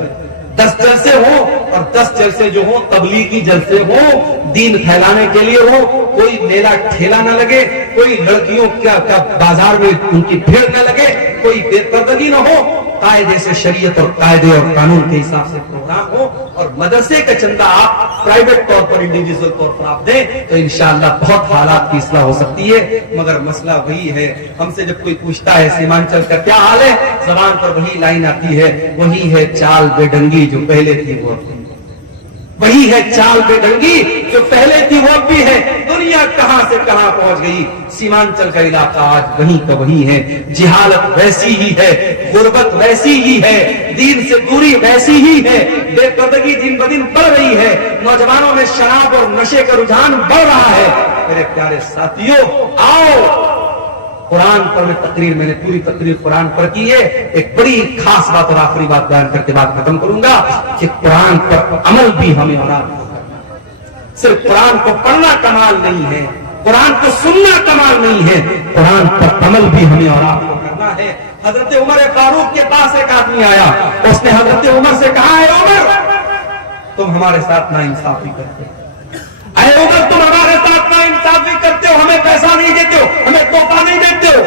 10 جلسے ہوں اور 10 جلسے جو ہوں تبلیغی جلسے ہوں، دین پھیلانے کے لیے ہو، کوئی میلہ ٹھیلا نہ لگے، کوئی لڑکیوں کا بازار میں ان کی بھیڑ نہ لگے، کوئی بے پردگی نہ ہو، قاعدے سے شریعت اور قاعدے اور قانون کے حساب سے پروگرام ہو، اور مدرسے کا چندہ آپ پرائیویٹ طور پر انڈیویجول طور پر آپ دیں تو انشاءاللہ بہت حالات کی اصلاح ہو سکتی ہے۔ مگر مسئلہ وہی ہے، ہم سے جب کوئی پوچھتا ہے سیمانچل کا کیا حال ہے، زبان پر وہی لائن آتی ہے، وہی ہے چال بے ڈنگی جو پہلے تھی وہ تھی، وہی ہے چال بے ڈنگی جو پہلے تھی وہ بھی ہے۔ دنیا کہاں سے کہاں پہنچ گئی، سیمانچل کا علاقہ آج وہیں کا وہی ہے، جہالت ویسی ہی ہے، غربت ویسی ہی ہے، دین سے دوری ویسی ہی ہے، بے پردگی دن بدن بڑھ رہی ہے، نوجوانوں میں شراب اور نشے کا رجحان بڑھ رہا ہے۔ میرے پیارے ساتھیوں، آؤ قرآن پر میں نے پوری تقریر قرآن پر کی ہے، ایک بڑی خاص بات اور آخری بات بیان کر کے بات ختم کروں گا کہ قرآن پر عمل بھی ہمیں اور آپ کو کرنا ہے۔ صرف قرآن کو پڑھنا کمال نہیں ہے، قرآن کو سننا کمال نہیں ہے، قرآن پر عمل بھی ہمیں اور آپ کو کرنا ہے۔ حضرت عمر فاروق کے پاس ایک آدمی آیا، اس نے حضرت عمر سے کہا، اے عمر تم ہمارے ساتھ ناانصافی کرتے ہو، اے عمر تم ہمارے ساتھ ناانصافی کرتے ہو، ہمیں پیسہ نہیں دیتے ہو، ہمیں تحفہ نہیں دیتے ہو۔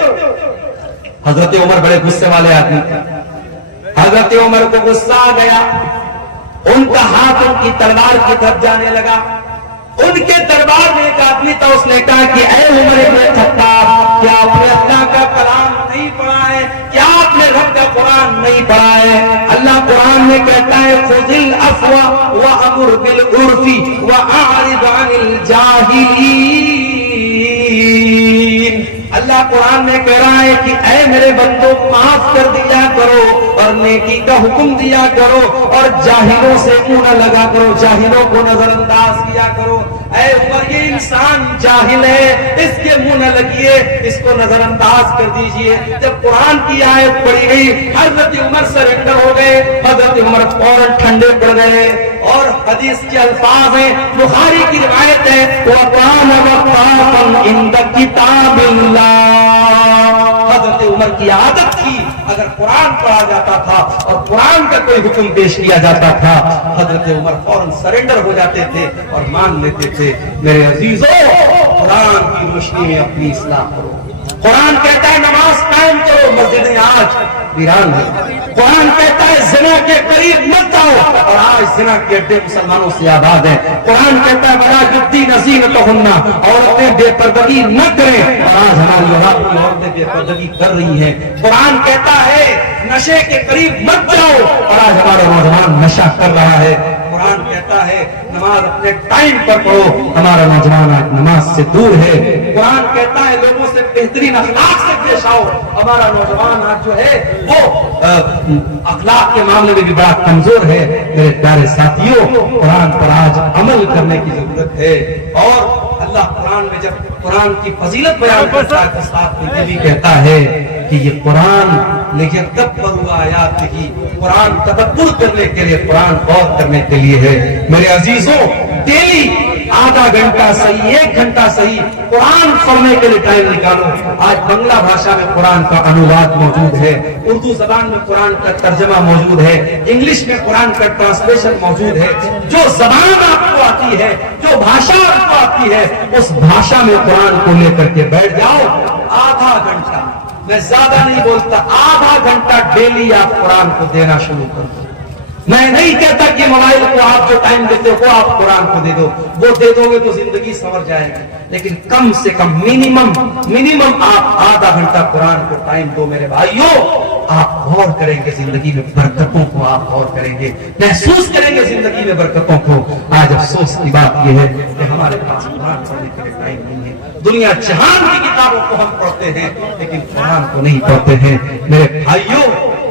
حضرت عمر بڑے غصے والے آدمی تھے، حضرت عمر کو غصہ آ گیا، ان کا ہاتھ ان کی تلوار کی طرف جانے لگا۔ ان کے دربار میں ایک آدمی تھا، اس نے کہا کہ اے عمر بن خطاب، کیا آپ نے اللہ کا کلام نہیں پڑھا ہے؟ کیا آپ نے رب کا قرآن نہیں پڑھا ہے؟ اللہ قرآن میں کہتا ہے خذ العفو وامر بالعرف واعرض عن الجاہلین۔ اللہ قرآن میں کہہ رہا ہے کہ اے میرے بندوں معاف کر دیا کرو اور نیکی کا حکم دیا کرو اور جاہلوں سے منہ نہ لگا کرو، جاہلوں کو نظر انداز کیا کرو۔ اے عمر یہ انسان جاہل ہے، اس کے منہ نہ لگیے، اس کو نظر انداز کر دیجئے۔ جب قرآن کی آیت پڑھی گئی حضرت عمر سرنڈر ہو گئے، حضرت عمر فوراً ٹھنڈے پڑ گئے، اور حدیث کے الفاظ ہیں، بخاری کی روایت ہے وَقَانَ وَقَافًا عِنْدَ كِتَابِ اللَّهِ۔ حضرت عمر کی عادت تھی، اگر قرآن پڑھا جاتا تھا اور قرآن کا کوئی حکم پیش کیا جاتا تھا، حضرت عمر فوراً سرنڈر ہو جاتے تھے اور مان لیتے تھے۔ میرے عزیزوں، قرآن کی روشنی میں اپنی اصلاح کرو۔ قرآن کہتا ہے نماز قائم کرو، مسجدیں آج ویران ہیں۔ قرآن کہتا ہے زنا کے قریب مت جاؤ، اور آج زنا کے اڈے مسلمانوں سے آباد ہیں۔ قرآن کہتا ہے وَلَا يُبْدِينَ زِينَتَهُنَّ، عورتیں بے پردگی نہ کریں، اور آج ہماری اولاد کی عورتیں بے پردگی کر رہی ہیں۔ قرآن کہتا ہے نشے کے قریب مت جاؤ، اور آج ہمارا نوجوان نشہ کر رہا ہے۔ قرآن کہتا ہے نماز اپنے ٹائم پر پڑھو، ہمارا نوجوان آج نماز سے دور ہے۔ قرآن کہتا ہے لوگوں سے بہترین اخلاق سے پیش آؤ، ہمارا نوجوان آج جو ہے وہ اخلاق کے معاملے میں بھی بڑا کمزور ہے۔ میرے پیارے ساتھیوں، قرآن پر آج عمل کرنے کی ضرورت ہے، اور اللہ قرآن میں جب قرآن کی فضیلت بیان کرتا ہے تو ساتھ میں یہ بھی کہتا ہے کہ یہ قرآن لیتدبروا آیاتہ، قرآن تدبر کرنے کے لیے، قرآن غور کرنے کے لیے ہے۔ میرے عزیزوں، ڈیلی آدھا گھنٹہ صحیح، 1 گھنٹہ صحیح قرآن پڑھنے کے لیے ٹائم نکالو۔ آج بنگلہ بھاشا میں قرآن کا انواد موجود ہے، اردو زبان میں قرآن کا ترجمہ موجود ہے، انگلش میں قرآن کا ٹرانسلیشن موجود ہے۔ جو زبان آپ کو آتی ہے، جو بھاشا آپ کو آتی ہے، اس بھاشا میں قرآن کو لے کر کے بیٹھ جاؤ۔ آدھا گھنٹہ، میں زیادہ نہیں بولتا، آدھا گھنٹہ ڈیلی آپ قرآن کو دینا شروع کر دو۔ میں نہیں کہتا کہ موبائل کو آپ جو ٹائم دیتے ہو آپ قرآن کو دے دو، وہ دے دو گے تو زندگی سنور جائے گی، لیکن کم سے کم منیمم آپ آدھا گھنٹہ قرآن کو ٹائم دو۔ میرے بھائیوں، آپ غور کریں گے زندگی میں برکتوں کو، آپ غور کریں گے، محسوس کریں گے زندگی میں برکتوں کو۔ آج افسوس کی بات یہ ہے کہ ہمارے پاس قرآن پڑھنے کے لیے ٹائم نہیں ہے۔ دنیا جہان کی کتابوں کو ہم پڑھتے ہیں لیکن قرآن کو نہیں پڑھتے ہیں۔ میرے بھائیوں،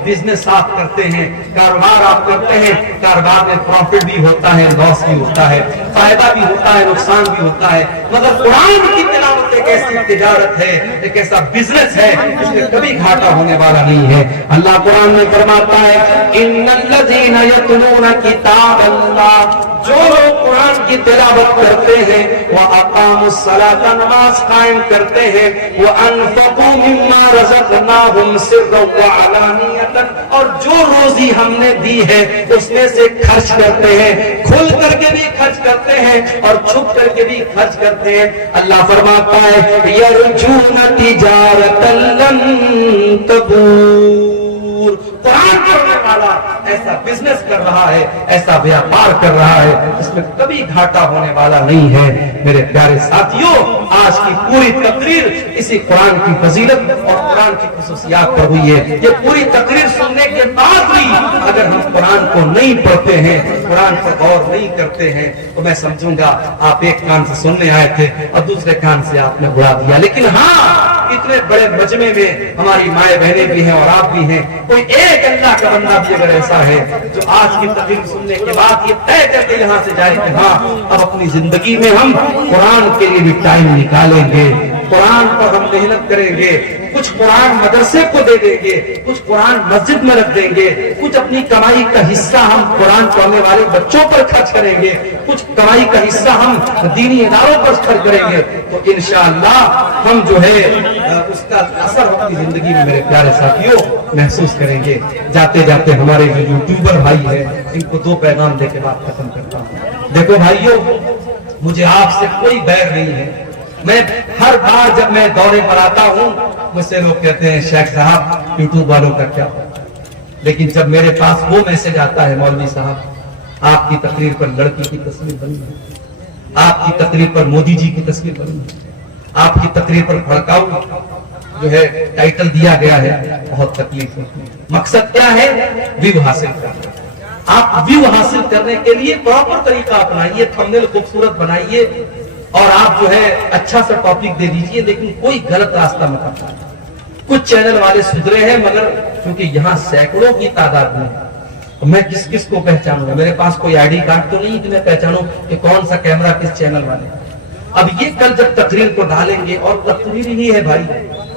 بزنس آپ کرتے ہیں، کاروبار آپ کرتے ہیں، کاروبار میں پروفٹ بھی ہوتا ہے، لاس بھی ہوتا ہے، فائدہ بھی ہوتا ہے، نقصان بھی ہوتا ہے، مگر قرآن کی تلاوت ایک ایسی تجارت ہے، ایک ایسا بزنس ہے جس میں کبھی گھاٹا ہونے والا نہیں ہے۔ اللہ قرآن میں فرماتا ہے ان الذین یتلون کتاب اللہ، جو لوگ قرآن کی تلاوت کرتے ہیں، وَأَقَامُوا الصَّلَاةَ نماز قائم کرتے ہیں، وَأَنفَقُوا مِمَّا رَزَقْنَاهُمْ سِرًّا وَعَلَانِيَةً، اور جو روزی ہم نے دی ہے اس میں سے خرچ کرتے ہیں، کھل کر کے بھی خرچ کرتے ہیں اور چھپ کر کے بھی خرچ کرتے ہیں۔ اللہ فرماتا ہے يَرْجُونَ تِجَارَةً لَّن تَبُورَ، قرآن پڑھنے والا ایسا بزنس کر رہا ہے، ایسا بیاپار کر رہا ہے اس میں کبھی گھاٹا ہونے والا نہیں ہے۔ میرے پیارے ساتھیوں، آج کی پوری تقریر اسی قرآن کی فضیلت اور قرآن کی خصوصیات پر ہوئی ہے۔ یہ پوری تقریر سننے کے بعد بھی اگر ہم قرآن کو نہیں پڑھتے ہیں، قرآن پر غور نہیں کرتے ہیں، تو میں سمجھوں گا آپ ایک کان سے سننے آئے تھے اور دوسرے کان سے آپ نے اڑا دیا۔ لیکن ہاں، اتنے بڑے مجمع میں ہماری مائیں بہنیں بھی ہیں اور آپ بھی ہیں، کوئی ایک اللہ کا بندہ بھی اگر ایسا ہے جو آج کی تقریر سننے کے بعد یہ طے کر کے یہاں سے جائے کہ ہاں اب اپنی زندگی میں ہم قرآن کے لیے بھی ٹائم نکالیں گے، قرآن پر ہم محنت کریں گے، کچھ قرآن مدرسے کو دے دیں گے، کچھ قرآن مسجد میں رکھ دیں گے، کچھ اپنی کمائی کا حصہ ہم قرآن پڑھنے والے بچوں پر خرچ کریں گے، کچھ کمائی کا حصہ ہم دینی اداروں پر خرچ کریں گے، تو انشاءاللہ ہم جو ہے اس کا اثر اپنی زندگی میں میرے پیارے ساتھیوں محسوس کریں گے۔ جاتے جاتے ہمارے جو یوٹیوبر بھائی ہیں ان کو دو پیغام دے کے بات ختم کرتا ہوں۔ دیکھو بھائیوں، مجھے آپ سے کوئی بیر نہیں ہے، میں ہر بار جب میں دورے پر آتا ہوں مجھ سے لوگ کہتے ہیں شیخ صاحب یوٹیوب والوں کا کیا ہوتا ہے، لیکن جب میرے پاس وہ میسج آتا ہے مولوی صاحب آپ کی تقریر پر لڑکی کی تصویر بنی ہے، آپ کی تقریر پر مودی جی کی تصویر بنی ہے، آپ کی تقریر پر بھڑکاؤ جو ہے ٹائٹل دیا گیا ہے، بہت تکلیف ہوتی ہے۔ مقصد کیا ہے؟ ویو حاصل کرنا۔ آپ ویو حاصل کرنے کے لیے پراپر طریقہ اپنائیے، تھمبنیل خوبصورت بنائیے اور آپ جو ہے اچھا سا ٹاپک دے دیجئے، لیکن کوئی غلط راستہ مت اپنائیے۔ کچھ چینل والے سدھرے ہیں مگر کیونکہ یہاں سینکڑوں کی تعداد میں میں کس کس کو پہچانوں گا؟ میرے پاس کوئی آئی ڈی کارڈ تو نہیں کہ میں پہچانوں کہ کون سا کیمرہ کس چینل والے۔ اب یہ کل جب تقریر کو ڈالیں گے، اور تقریر ہی ہے بھائی،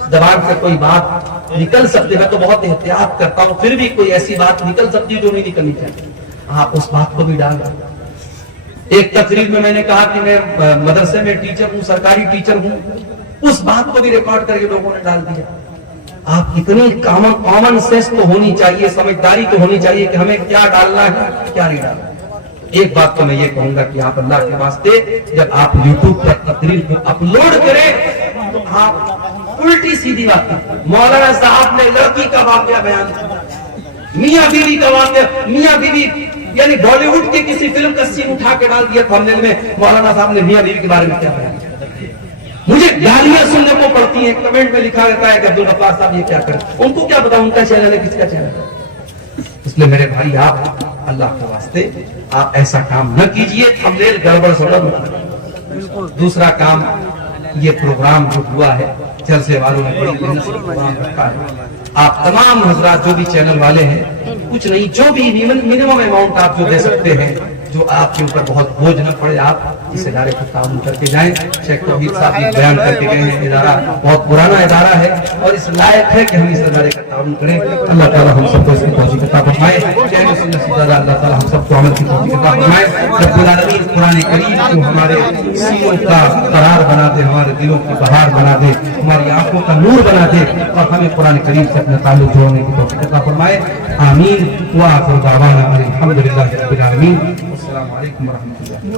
زبان سے کوئی بات نکل سکتی ہے، میں تو بہت احتیاط کرتا ہوں، پھر بھی کوئی ایسی بات نکل سکتی ہے جو نہیں نکلنی چاہیے، آپ اس بات کو بھی ڈال دیں۔ ایک تقریر میں نے کہا کہ میں مدرسے میں ٹیچر ہوں، سرکاری ٹیچر ہوں، اس بات کو بھی ریکارڈ کر کے لوگوں نے ڈال دیا۔ آپ اتنی کامن سینس تو ہونی چاہیے، سمجھداری تو ہونی چاہیے کہ ہمیں کیا ڈالنا ہے کیا نہیں ڈالنا۔ ایک بات تو میں یہ کہوں گا کہ آپ اللہ کے واسطے جب آپ یوٹیوب پر تقریر کو اپلوڈ کریں تو آپ الٹی سیدھی بات کریں۔ مولانا صاحب نے لڑکی کا واقعہ بیان کیا، میاں بیوی کا واقعہ، میاں بیوی یعنی بالی ووڈ کی کسی فلم کا سین اٹھا کے ڈال دیا تھمبنیل میں، مولانا صاحب نے میاں بیوی کے بارے میں کیا بیان کیا۔ مجھے گالیاں سننے کو پڑتی ہیں، کمنٹ میں لکھا رہتا ہے کہ عبدالغفار صاحب یہ کیا کریں، ان کو کیا پتا ان کا چینل ہے کس کا چینل ہے۔ اس لیے میرے بھائی آپ اللہ کے واسطے آپ ایسا کام نہ کیجئے، تھمبنیل گڑبڑ سڑک۔ دوسرا کام، یہ پروگرام جو ہوا ہے جلسے والوں نے بڑی محنت سے پروگرام رکھا ہے، آپ تمام حضرات جو بھی چینل والے ہیں کچھ نہیں، جو بھی منیمم اماؤنٹ آپ جو دے سکتے ہیں، جو آپ کے اوپر بہت بوجھ نہ پڑے، آپ اس ادارے کو تعاون کر کے جائیں۔ شیخ توحید صاحب بھی بیان کر کے گئے ہیں، ادارہ بہت پرانا ادارہ ہے اور اس لائق ہے کہ ہم اس ادارے کا تعاون کریں۔ اللہ تعالیٰ ہم سب کو اس کی توفیق عطا فرمائے، چہرے سننے سے زیادہ اللہ تعالیٰ ہم سب کو عمل کی توفیق عطا فرمائے۔ رب العالمین قرآن کریم کو ہمارے سینوں کا قرار بنا دے، ہمارے دلوں کی بہار بنا دے، ہماری آنکھوں کا نور بنا دے اور ہمیں قرآن کریم سے اپنا تعلق جوڑنے کی توفیق عطا فرمائے۔ آمین۔ وآخر دعوانا الحمد للہ رب العالمین۔ السلام علیکم ورحمۃ اللہ۔